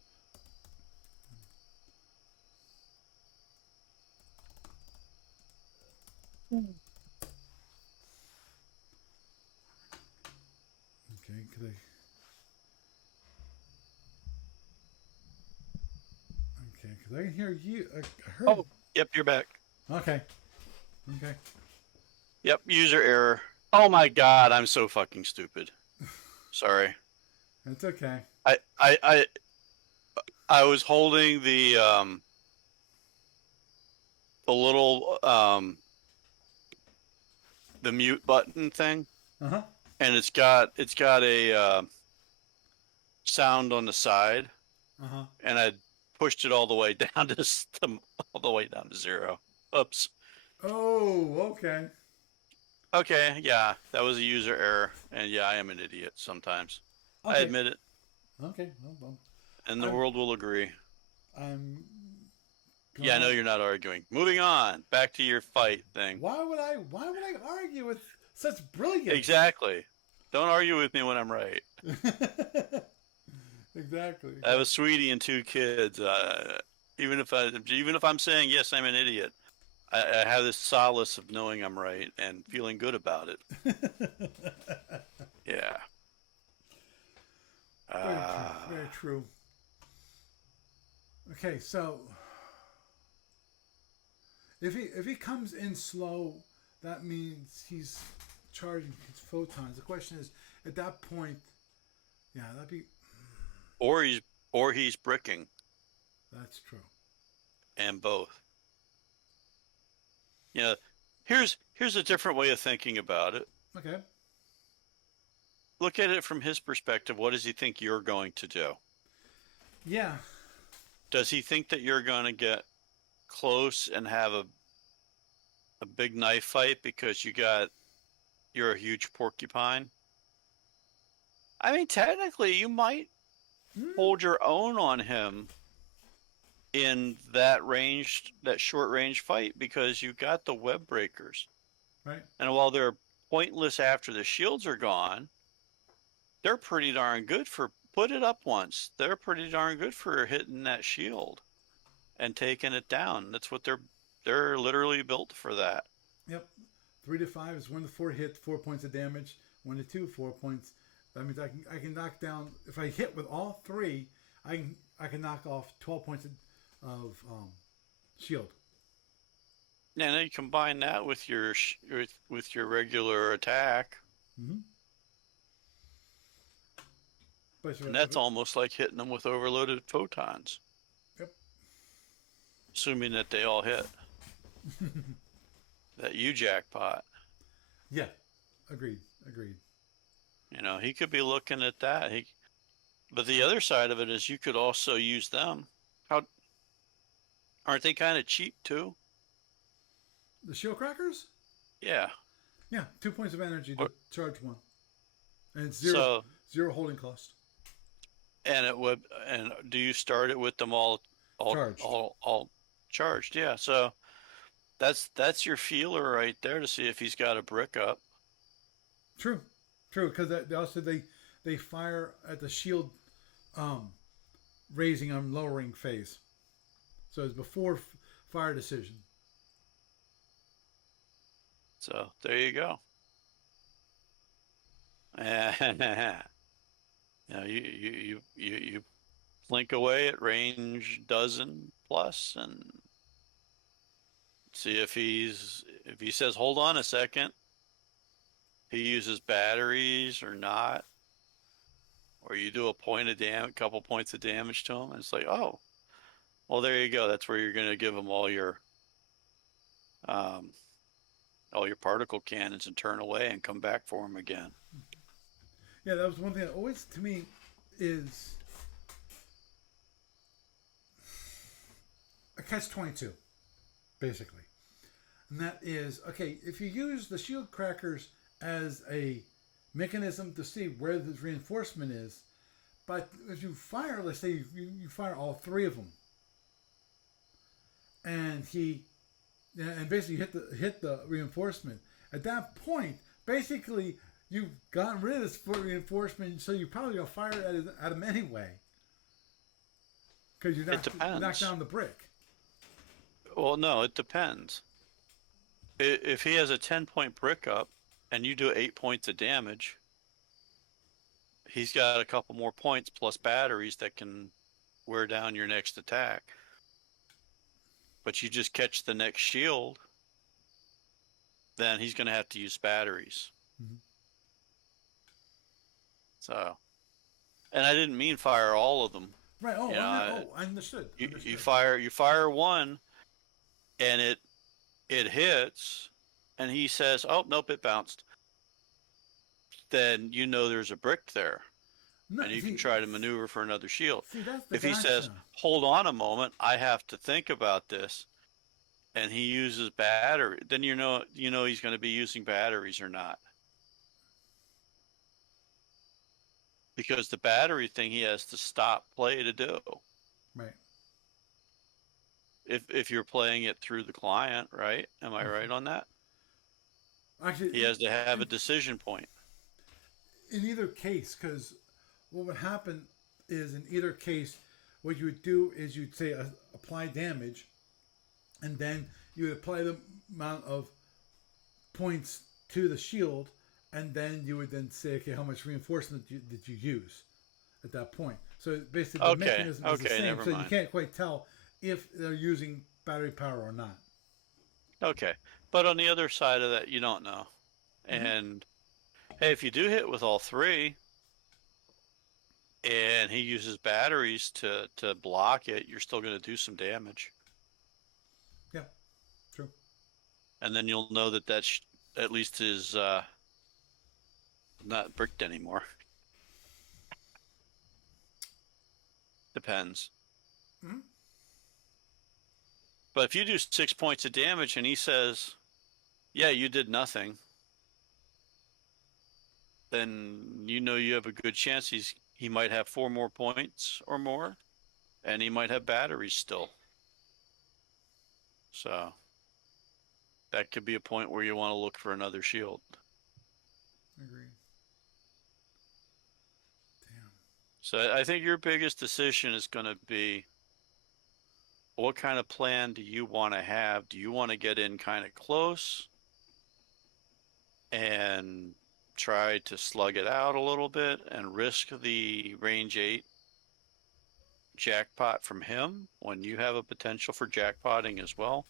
okay, could I? Okay, because I can hear you. I heard. Oh, yep, you're back. Okay. Okay. Yep, user error. Oh my god, I'm so fucking stupid. Sorry. It's okay. I was holding the little the mute button thing, Uh huh. and it's got a sound on the side, Uh huh. and I pushed it all the way down all the way down to 0. Oops. Oh, okay. Okay, yeah, that was a user error, and yeah, I am an idiot sometimes. I Okay. admit it, Okay. Well, and the I'm. world will agree. I'm. Yeah, I know Gonna, you're not arguing. Moving on, back to your fight thing. why would I? Why would I argue with such brilliance? Exactly. Don't argue with me when I'm right. Exactly. I have a sweetie and 2 kids. Even if I'm saying yes, I'm an idiot. I have this solace of knowing I'm right and feeling good about it. Yeah. Very true. Uh, Very true. Okay, so if he comes in slow, that means he's charging his photons. The question is, at that point, yeah, that'd be or he's bricking, that's true. and both. You know, here's a different way of thinking about it. Okay. Look at it from his perspective. What does he think you're going to do? Yeah. Does he think that you're going to get close and have a big knife fight because you're a huge porcupine? I mean, technically, you might Hmm. hold your own on him in that short range fight because you got the web breakers. Right. And while they're pointless after the shields are gone, they're pretty darn good for put it up once. They're pretty darn good for hitting that shield and taking it down. That's what they're literally built for that. Yep. 3 to 5 is 1 to 4 hit, 4 points of damage. 1 to 2, 4 points. That means I can knock down if I hit with all three. I can knock off 12 points of shield. And then you combine that with with your regular attack, Mm-hmm. But and that's almost like hitting them with overloaded photons, yep. assuming that they all hit. That you jackpot. Yeah. Agreed. Agreed. He could be looking at that. But the other side of it is you could also use them. How aren't they kind of cheap too? The shield crackers? Yeah. Yeah. 2 points of energy to Or- charge one, and it's So zero holding cost. and it would and do you start it with them Charged. all charged? Yeah. So that's your feeler right there to see if he's got a brick up. True. True. Because they fire at the shield um, raising and lowering phase. So it's before fire decision. So there you go. And you blink away at range dozen plus and see if he says hold on a second, he uses batteries or not, or you do couple points of damage to him, and it's like, oh, well, there you go. That's where you're going to give him um, all your particle cannons and turn away and come back for him again. Yeah, that was one thing that always to me is a catch 22, basically. And that is okay, if you use the shield crackers as a mechanism to see where the reinforcement is, but if you fire, let's say you fire all three of them, and and basically hit the reinforcement. At that point, basically you've gotten rid of this reinforcement, so you're probably gonna fire at him anyway because you It knock depends. down the brick. Well, no, it depends. If he has a 10-point brick up and you do 8 points of damage, he's got a couple more points plus batteries that can wear down your next attack. But you just catch the next shield, then he's going to have to use batteries. Mm-hmm. So, and I didn't mean fire all of them. Right. Oh, You know, I understood. you Understood. fire one and it hits and he says, "Oh, nope, it bounced." Then you know there's a brick there No, and you can try to maneuver for another shield. see, that's the If he says, gotcha. "Hold on a moment, I have to think about this," and he uses battery, then you know he's going to be using batteries or not. Because the battery thing he has to stop play to do. Right. If you're playing it through the client, right? Am I Mm-hmm. right on that? Actually, He has to have a decision point. in either case, because what would happen is in either case, what you would do is you'd say apply damage, and then you would apply the amount of points to the shield, and then you would then say, okay, how much reinforcement did you use at that point? So basically, the Okay. mechanism is the Okay. same. Never So you mind. can't quite tell if they're using battery power or not. Okay. But on the other side of that, you don't know. Mm-hmm. And hey, if you do hit with all three and he uses batteries to block it, you're still going to do some damage. Yeah, true. And then you'll know that at least is not bricked anymore. Depends. Mm-hmm. But if you do 6 points of damage and he says, yeah, you did nothing, then you know you have a good chance he might have 4 more points or more, and he might have batteries still. So that could be a point where you want to look for another shield. Agreed. Damn. So I think your biggest decision is going to be what kind of plan do you want to have? Do you want to get in kind of close and try to slug it out a little bit and risk the range 8 jackpot from him when you have a potential for jackpotting as well?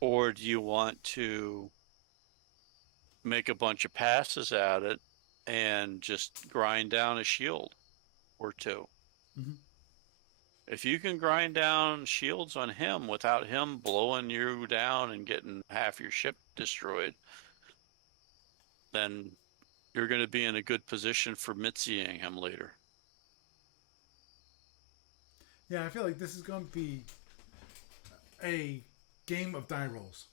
Or do you want to make a bunch of passes at it and just grind down a shield or two? Mm-hmm. If you can grind down shields on him without him blowing you down and getting half your ship destroyed, then you're going to be in a good position for Mitziing him later. Yeah, I feel like this is going to be a game of die rolls.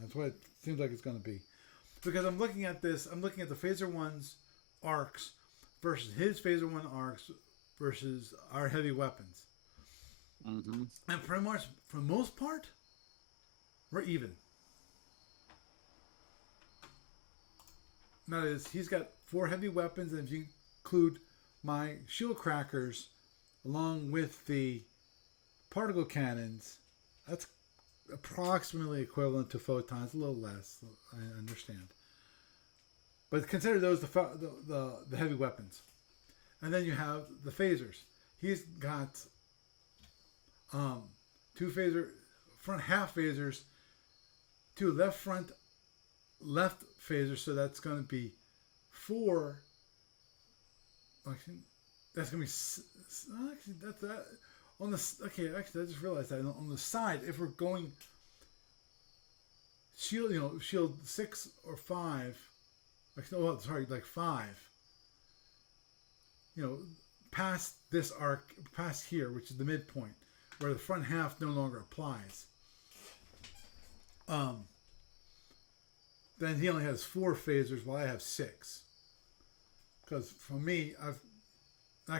That's what it seems like it's going to be. Because I'm looking at this, I'm looking at the Phaser 1's arcs versus his Phaser 1 arcs versus our heavy weapons. Mm-hmm. And pretty much, for the most part, we're even. That is, he's got 4 heavy weapons, and if you include my shield crackers along with the particle cannons, that's approximately equivalent to photons, a little less, I understand. But consider those the heavy weapons. And then you have the phasers. He's got 2 phaser, front half phasers, 2 left phasers, so that's going to be 4. Actually, that's going to be, actually, that's that. On the, okay, actually, I just realized that on the side, if we're going shield 6 or 5, like 5, past this arc, past here, which is the midpoint, where the front half no longer applies. Then he only has 4 phasers, while I have 6. Because for me, I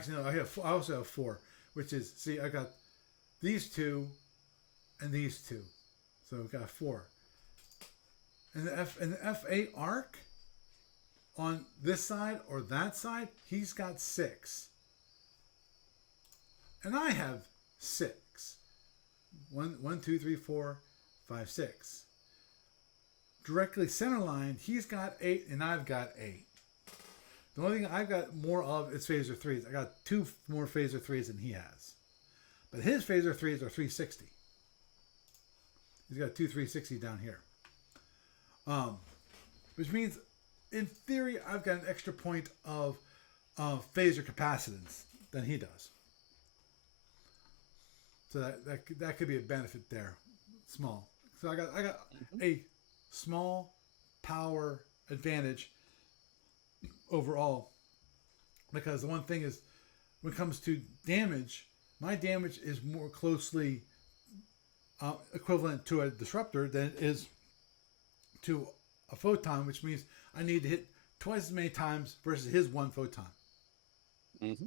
also have 4, which is, see, I got these 2 and these 2, so I've got 4. And the F8 arc on this side or that side, he's got 6, and I have 6. 1, 2, 3, 4, 5, 6. Directly center line, he's got 8 and I've got 8. The only thing I've got more of is phaser 3s. I got 2 more phaser 3s than he has. But his phaser 3s are 360. He's got 2 360 down here. Which means, in theory, I've got an extra point of phaser capacitance than he does. So that could be a benefit there. Small. So I got a small power advantage overall, because the one thing is, when it comes to damage, my damage is more closely equivalent to a disruptor than it is to a photon, which means I need to hit twice as many times versus his 1 photon. Mm-hmm.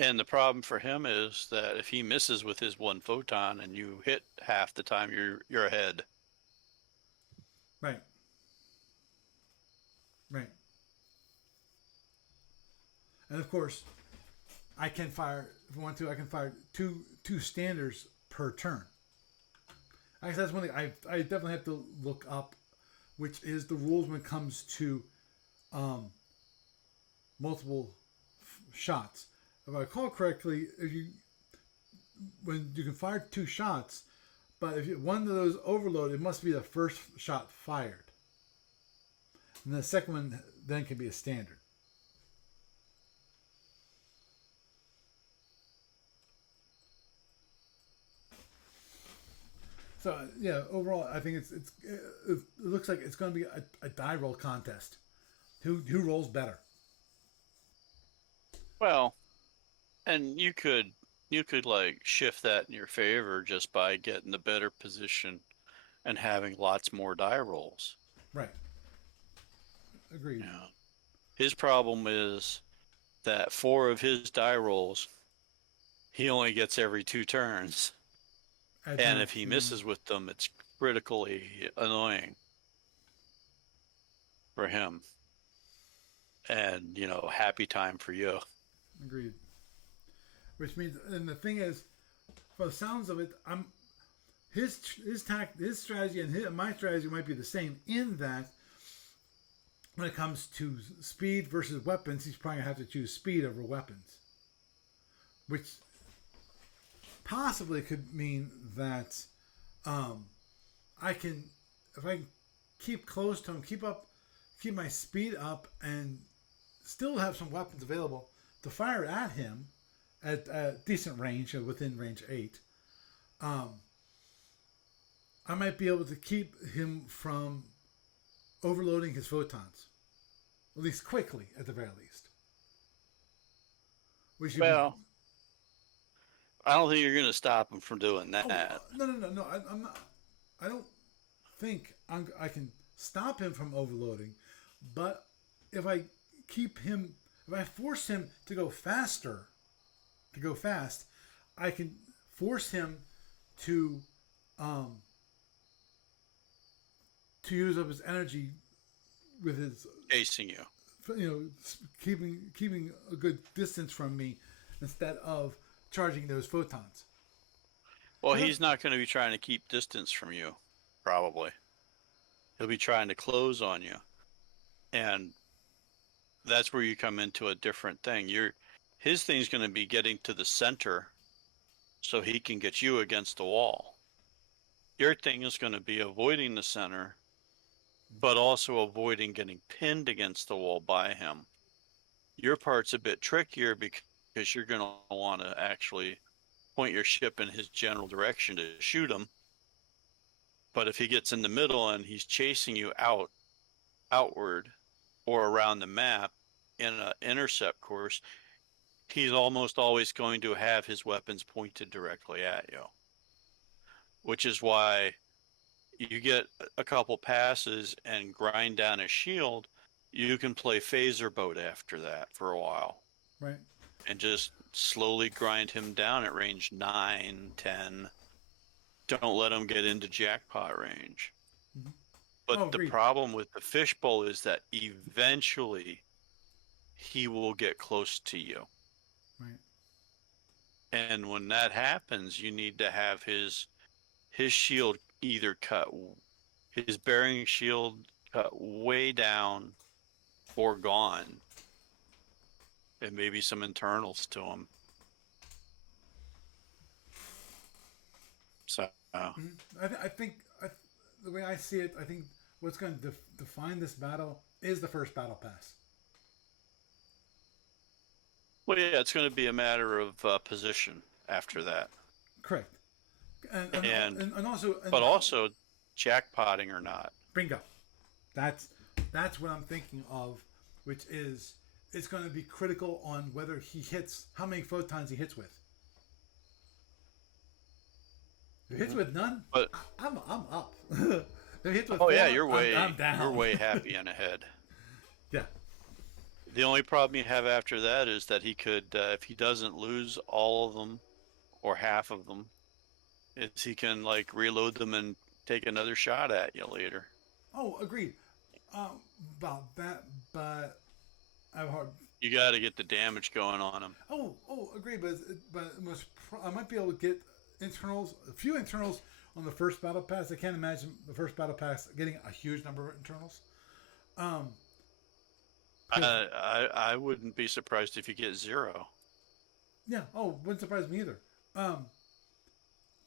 And the problem for him is that if he misses with his 1 photon and you hit half the time, you're ahead. Right. Right. And of course, I can fire if I want to, I can fire two standards per turn. I guess that's one thing I definitely have to look up, which is the rules when it comes to multiple shots. If I recall correctly, if you when you can fire two shots, but if one of those overload, it must be the first shot fired, and the second one then can be a standard. So yeah, overall, I think it looks like it's going to be a die roll contest. Who rolls better? Well, and you could like shift that in your favor just by getting the better position and having lots more die rolls. Right. Agreed. Yeah. His problem is that four of his die rolls he only gets every 2 turns. At And if times. he misses with them, it's critically annoying for him. And, happy time for you. Agreed. Which means, and the thing is, for the sounds of it, his strategy and my strategy might be the same in that when it comes to speed versus weapons, he's probably gonna have to choose speed over weapons, which possibly could mean that I can, if I keep close to him, keep my speed up, and still have some weapons available to fire at him at a decent range, within range 8. I might be able to keep him from overloading his photons, at least quickly, at the very least. Which should be. Well, I don't think you're going to stop him from doing Oh that. no! I'm not. I don't think I can stop him from overloading, but if I keep him, if I force him to go faster, to go fast, I can force him to um, to use up his energy with his, Chasing you. keeping a good distance from me instead of charging those photons. Well, he's not going to be trying to keep distance from you, probably. He'll be trying to close on you. And that's where you come into a different thing. His thing's going to be getting to the center so he can get you against the wall. Your thing is going to be avoiding the center, but also avoiding getting pinned against the wall by him. Your part's a bit trickier because you're going to want to actually point your ship in his general direction to shoot him. But if he gets in the middle and he's chasing you outward or around the map in an intercept course, he's almost always going to have his weapons pointed directly at you, which is why you get a couple passes and grind down his shield. You can play phaser boat after that for a while Right. and just slowly grind him down at range 9, 10. Don't let him get into jackpot range. Mm-hmm. Oh, But the agreed. problem with the fishbowl is that eventually he will get close to you. Right. And when that happens, you need to have his shield either his bearing shield cut way down or gone, and maybe some internals to him. So, I think the way I see it, I think what's going to define this battle is the first battle pass. well, yeah, it's going to be a matter of position after that, Correct. And and also but also jackpotting or not. bingo. That's what I'm thinking of, which is it's going to be critical on whether he hits, how many photons he hits with. If he hits with none, But I'm up. If he hits with oh four, yeah, I'm down. you're way happy and ahead. Yeah. The only problem you have after that is that he could, if he doesn't lose all of them or half of them, is he can like reload them and take another shot at you later. Oh, agreed. About that, but I have hard. You got to get the damage going on them. Agree. But I might be able to get internals, a few internals on the first battle pass. I can't imagine the first battle pass getting a huge number of internals. Um, because I wouldn't be surprised if you get 0. yeah, wouldn't surprise me either. Um,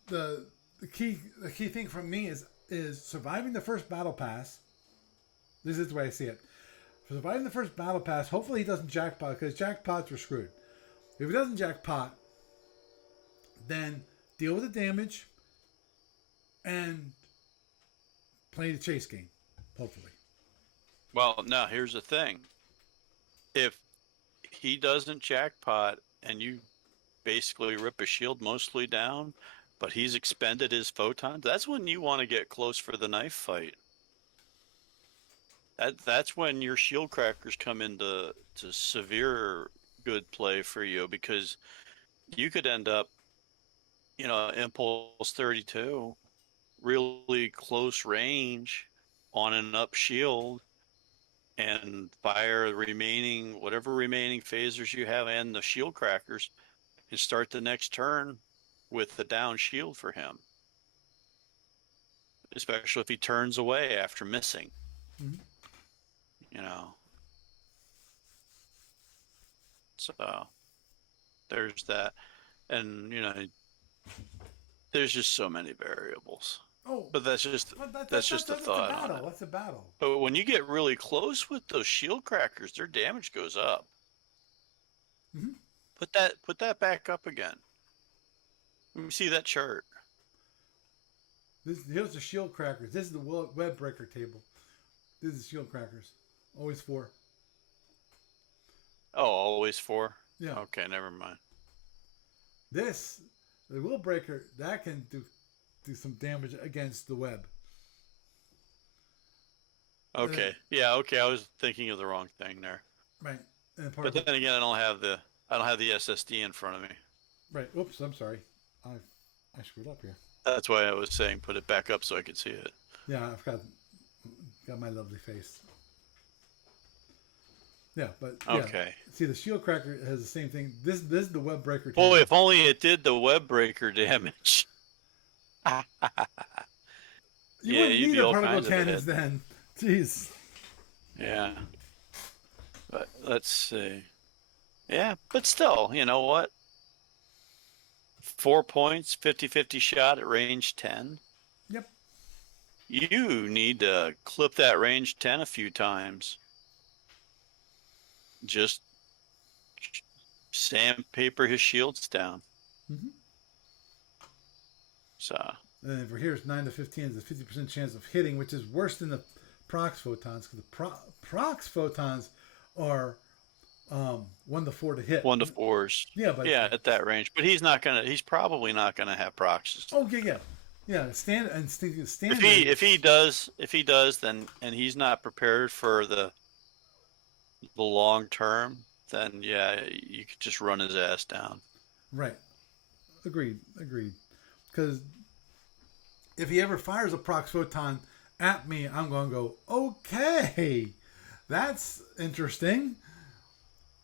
the key thing for me is surviving the first battle pass. This is the way I see it. For surviving the first battle pass, hopefully he doesn't jackpot because jackpots were screwed. If he doesn't jackpot, then deal with the damage and play the chase game. Hopefully. Well, now here's the thing. If he doesn't jackpot and you basically rip a shield mostly down, but he's expended his photons, that's when you want to get close for the knife fight. That's when your shield crackers come into severe good play for you, because you could end up, impulse 32, really close range on an up shield, and fire the whatever remaining phasers you have and the shield crackers, and start the next turn with the down shield for him, especially if he turns away after missing. Mm-hmm. you know so there's that. And there's just so many variables, Oh, but that's just but that's just a that's a thought on battle. it. That's a battle. But when you get really close with those shield crackers, their damage goes up. Mm-hmm. Put that back up again. Let me see that chart. Here's the shield crackers. This is the web breaker table. This is shield crackers. Always 4. Oh, always 4. Yeah. Okay, never mind. This, the wheel breaker, that can do some damage against the web. Okay, yeah, okay. I was thinking of the wrong thing there. Right. And But then again, I don't have the SSD in front of me. right. Oops, I'm sorry. I screwed up here. That's why I was saying put it back up so I could see it. Yeah, I've got my lovely face. Yeah, but yeah. Okay. See, the shield cracker has the same thing. This is the web breaker table. Boy, if only it did the web breaker damage. You Yeah, wouldn't you'd need be the all particle kinds of cannons ahead. then. Jeez. Yeah. But let's see. Yeah, but still, you know what? 4 points, 50-50 shot at range 10. Yep. You need to clip that range 10 a few times. Just sandpaper his shields down. Mm-hmm. So, And for here, it's 9 to 15 is a 50% chance of hitting, which is worse than the prox photons because the prox photons are 1 to 4 to hit. 1 to 4s. Yeah, but at that range. But he's probably not gonna have proxies. oh yeah. Standard. If he does, then, and he's not prepared for the long term, then yeah, you could just run his ass down. Right. Agreed. Because if he ever fires a prox photon at me, I'm going to go, okay, that's interesting.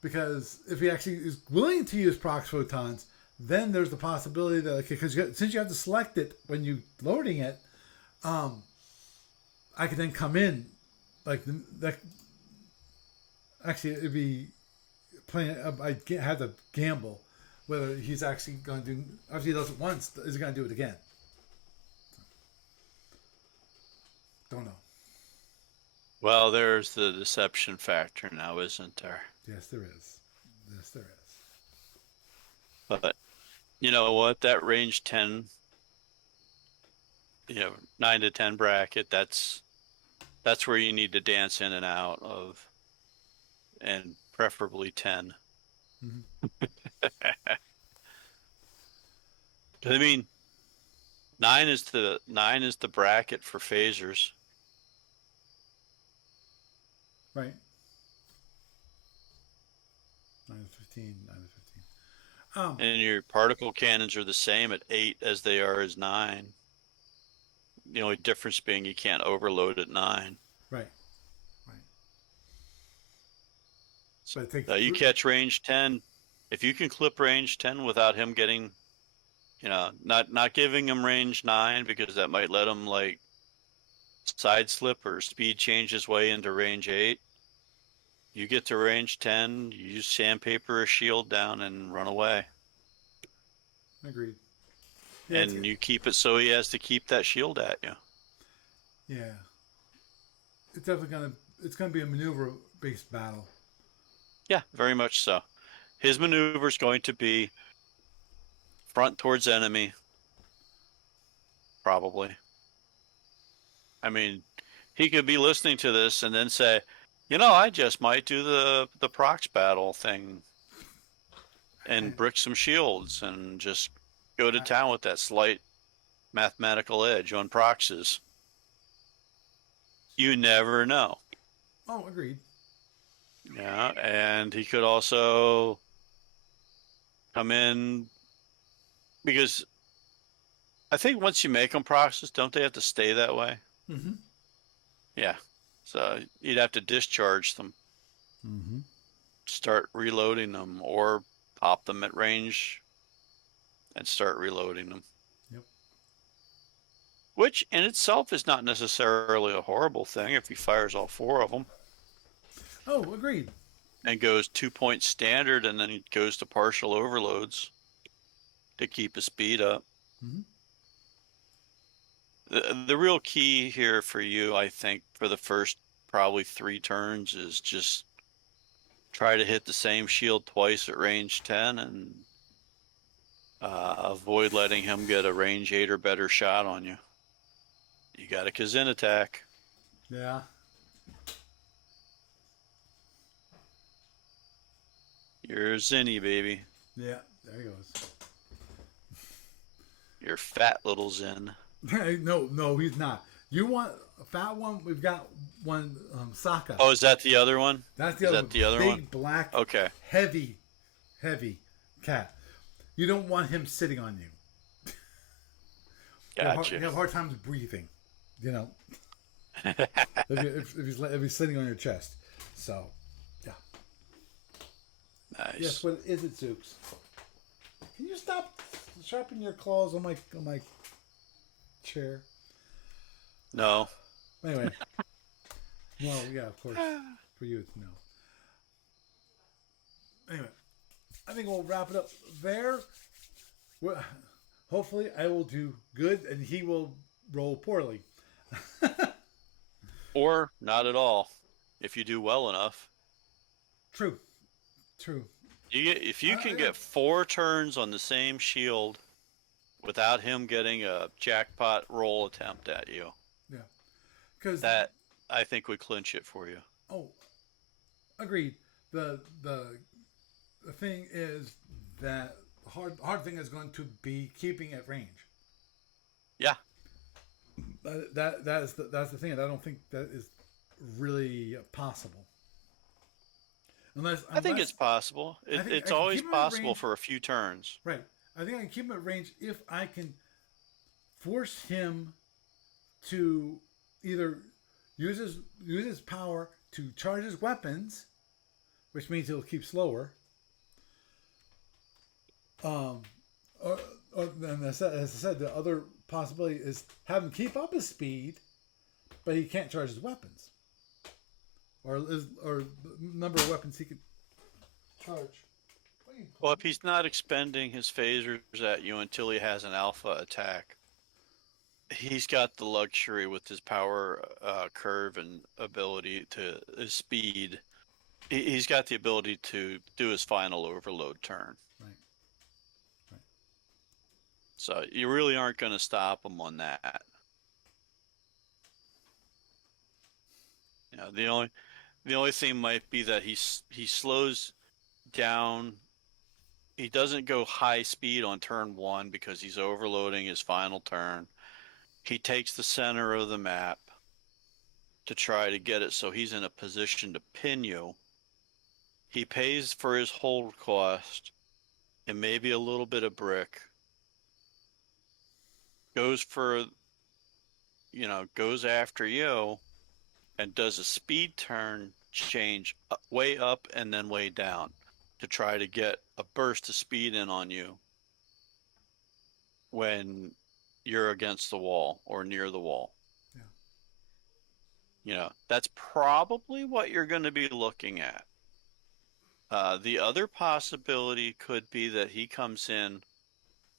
Because if he actually is willing to use prox photons, then there's the possibility that, because since you have to select it when you're loading it, I could then come in, like actually it'd be playing. I have to gamble whether he's actually going to do. After he does it once, is he going to do it again? Don't know. Well, there's the deception factor now, isn't there? Yes, there is. But you know what? That range 10, 9 to 10 bracket, that's where you need to dance in and out of, and preferably 10. Mm-hmm. I mean, 9 is the bracket for phasers. Right. 9 to 15, 9 to 15. And your particle cannons are the same at 8 as they are as 9. The only difference being you can't overload at 9. Right. but it takes So you catch range 10. If you can clip range 10 without him getting, not giving him range 9 because that might let him like side slip or speed change his way into range 8. You get to range 10, you use sandpaper or shield down and run away. agreed. Yeah, And you keep it so he has to keep that shield at you. yeah. It's definitely gonna be a maneuver based battle. Yeah, very much so. His maneuver is going to be front towards enemy, probably. I mean, he could be listening to this and then say, I just might do the prox battle thing and brick some shields and just go to town with that slight mathematical edge on proxies. You never know. Oh, agreed. Yeah, and he could also come in because I think once you make them proxies, don't they have to stay that way? Mm-hmm. Yeah. So you'd have to discharge them, Mm-hmm. start reloading them, or pop them at range and start reloading them. Yep. Which in itself is not necessarily a horrible thing if he fires all 4 of them Oh, agreed. and goes 2-point standard and then he goes to partial overloads to keep his speed up. Mm-hmm. The real key here for you, I think, for the first probably 3 turns is just try to hit the same shield twice at range 10 and avoid letting him get a range 8 or better shot on you. You got a Kazin attack. Yeah. You're Zinny, baby. Yeah. There he goes. You're fat little Zin. No, he's not. You want a fat one? We've got one, Sokka. Oh, is that the other one? That's the Is other that the other big, one? black, Okay. heavy cat. You don't want him sitting on you. Gotcha. You have hard times breathing. If he's sitting on your chest. So, yeah. Nice. Yes. What is it, Zooks? Can you stop sharpening your claws on my chair? No. Anyway. Well, yeah, of course. For you, it's no. Anyway, I think we'll wrap it up there. Hopefully, I will do good and he will roll poorly. Or not at all. If you do well enough. True. If you can get 4 turns on the same shield without him getting a jackpot roll attempt at you. Yeah. Because that I think would clinch it for you. Oh, agreed. The thing is that the hard thing is going to be keeping at range. Yeah. That's the thing. I don't think that is really possible. Unless I think it's possible. It's always possible for a few turns. Right. I think I can keep him at range if I can force him to either use his power to charge his weapons, which means he'll keep slower. Or and as I said, the other possibility is have him keep up his speed, but he can't charge his weapons, or the number of weapons he could charge. Well, if he's not expending his phasers at you until he has an alpha attack, he's got the luxury with his power curve and ability to his speed. He's got the ability to do his final overload turn. Right. So you really aren't going to stop him on that. The only thing might be that he slows down. He doesn't go high speed on turn 1 because he's overloading his final turn. He takes the center of the map to try to get it so he's in a position to pin you. He pays for his hold cost and maybe a little bit of brick. Goes after you and does a speed turn change way up and then way down to try to get a burst of speed in on you when you're against the wall or near the wall. Yeah. That's probably what you're going to be looking at. The other possibility could be that he comes in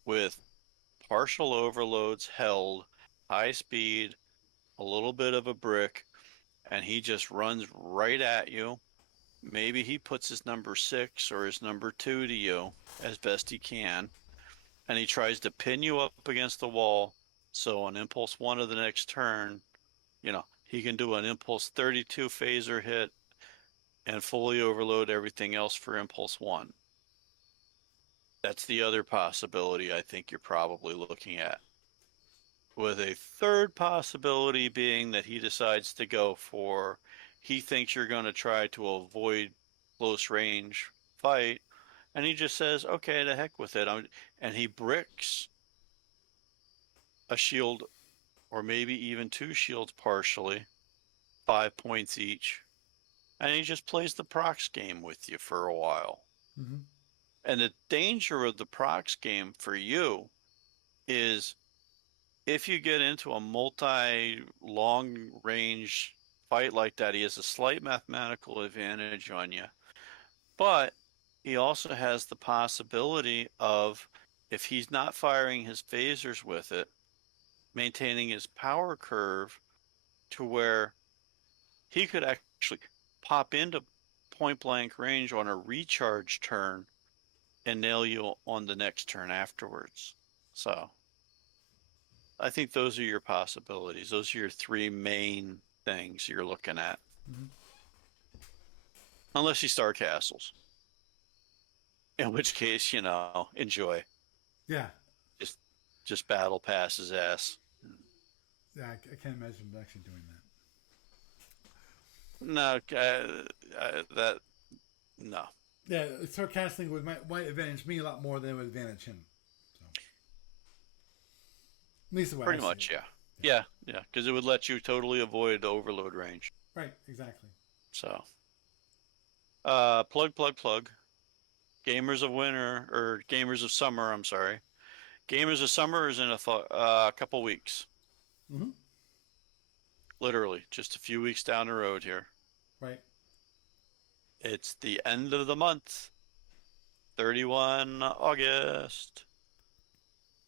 with partial overloads held, high speed, a little bit of a brick, and he just runs right at you. Maybe he puts his number 6 or his number 2 to you as best he can, and he tries to pin you up against the wall. So on impulse 1 of the next turn, he can do an impulse 32 phaser hit and fully overload everything else for impulse 1. That's the other possibility I think you're probably looking at. With a third possibility being that he decides to go for, he thinks you're going to try to avoid close range fight, and he just says, okay, to heck with it. And he bricks a shield, or maybe even 2 shields partially, 5 points each, and he just plays the procs game with you for a while. Mm-hmm. And the danger of the procs game for you is if you get into a multi-long range fight like that, he has a slight mathematical advantage on you. But he also has the possibility of, if he's not firing his phasers with it, maintaining his power curve to where he could actually pop into point blank range on a recharge turn and nail you on the next turn afterwards. So I think those are your possibilities. Those are your 3 main things you're looking at. Mm-hmm. Unless you star castles. In which case, enjoy. Yeah. Just just battle pass his ass. Yeah, I can't imagine actually doing that. No, that no. Yeah, sarcastic might advantage me a lot more than it would advantage him. So, at least the way I Pretty see much, it. yeah. Yeah, because it would let you totally avoid overload range. Right, exactly. So, plug. Gamers of winter, or Gamers of summer, I'm sorry. Gamers of summer is in a couple weeks. Mm-hmm. Literally, just a few weeks down the road here. Right. It's the end of the month, 31 August,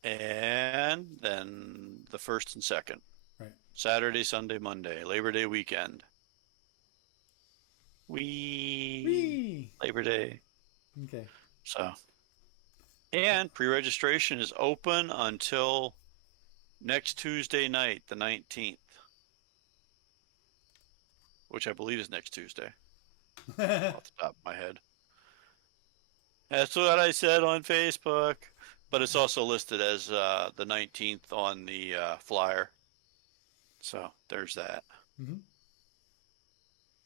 and then the 1st and 2nd. Right. Saturday, Sunday, Monday, Labor Day weekend. Wee Whee! Labor Day. Okay. So, and pre-registration is open until next Tuesday night, the 19th, which I believe is next Tuesday, off the top of my head. That's what I said on Facebook, but it's also listed as the 19th on the flyer. So there's that. Mm-hmm.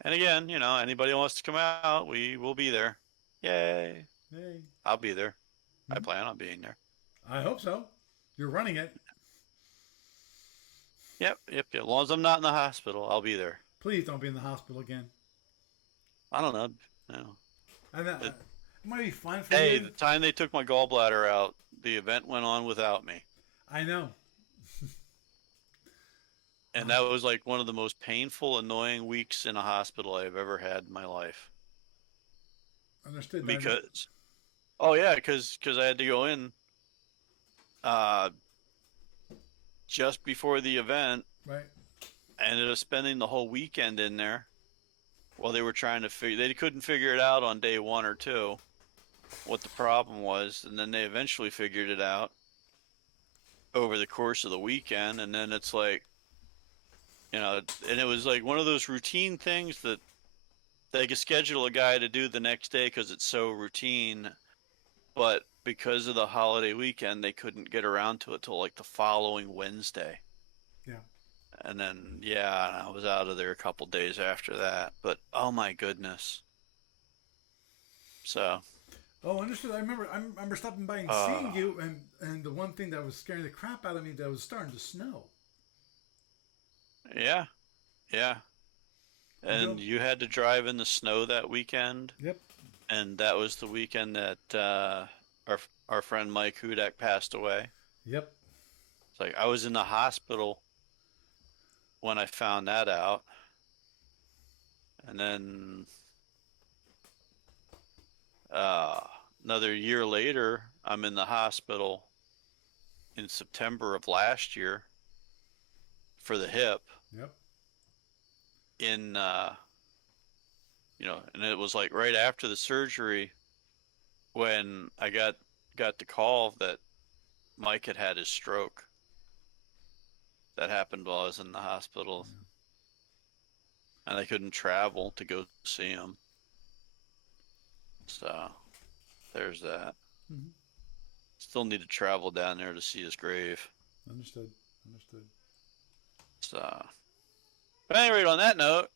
And again, anybody who wants to come out, we will be there. Yay. Hey. I'll be there. I Mm-hmm. plan on being there. I hope so. You're running it. Yep. As long as I'm not in the hospital, I'll be there. Please don't be in the hospital again. I don't know. No. And It, it might be fun for hey, you. the time they took my gallbladder out, the event went on without me. I know. And that was like one of the most painful, annoying weeks in a hospital I've ever had in my life. Understood. Because, oh yeah, because I had to go in uh, just before the event. Right. I ended up spending the whole weekend in there while they were trying to they couldn't figure it out on day 1 or 2 what the problem was, and then they eventually figured it out over the course of the weekend. And then it's like, and it was like one of those routine things that they could schedule a guy to do the next day because it's so routine, but because of the holiday weekend, they couldn't get around to it till like the following Wednesday. Yeah. And then, I was out of there a couple days after that. But oh my goodness. So, Oh, understood. I remember stopping by and seeing you, and the one thing that was scaring the crap out of me that was starting to snow. yeah, yeah. And Yep. you had to drive in the snow that weekend, Yep. and that was the weekend that our friend Mike Hudak passed away. Yep. It's like I was in the hospital when I found that out, and then uh, another year later, I'm in the hospital in September of last year for the hip. Yep. In and it was like right after the surgery when I got the call that Mike had had his stroke. That happened while I was in the hospital, and I couldn't travel to go see him. So there's that. Mm-hmm. Still need to travel down there to see his grave. Understood. Understood. So, but anyway, on that note,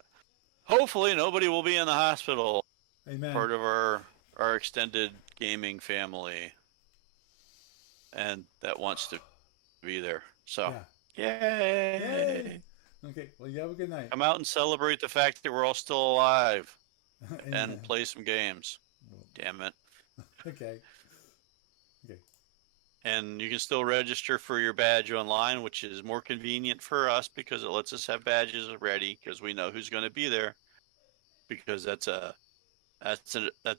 hopefully nobody will be in the hospital. Amen. Part of our extended gaming family, and that wants to be there. So, Yeah. Yay. yay! Okay. Well, you have a good night. Come out and celebrate the fact that we're all still alive and Amen. play some games. Well, Damn it. okay. Okay. And you can still register for your badge online, which is more convenient for us because it lets us have badges ready because we know who's going to be there. Because that's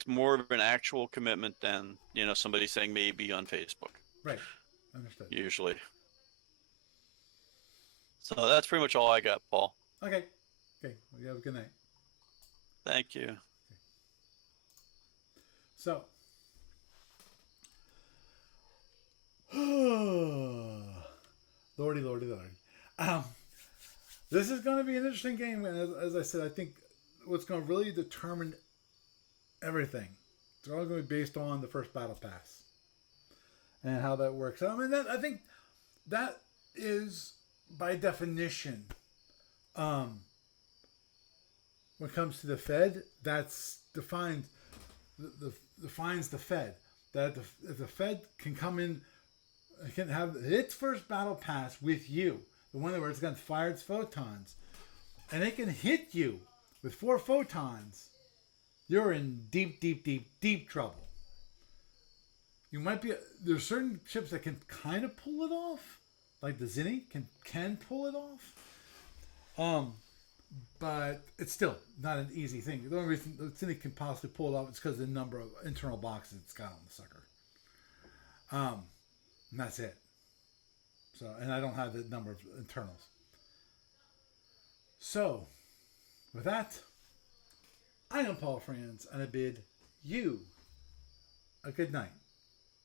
more of an actual commitment than somebody saying maybe on Facebook Right. Understood. usually. So that's pretty much all I got, Paul. Okay. Okay. Well, you have a good night. Thank you. So, lordy, lordy, lordy. Um, this is going to be an interesting game, and as I said, I think what's going to really determine everything. It's all going to be based on the first battle pass and how that works. I mean, I think that is by definition, um, when it comes to the Fed, that's defined. Defines the Fed. That if the Fed can come in, can have its first battle pass with you, the one where it's going to fire its photons, and it can hit you with 4 photons, you're in deep, deep, deep, deep trouble. You might be. There's certain ships that can kind of pull it off, like the Zinni can pull it off. But it's still not an easy thing. The only reason the Zinni can possibly pull it off is because of the number of internal boxes it's got on the sucker. And that's it. So, and I don't have the number of internals. So, with that, I am Paul Franz, and I bid you a good night.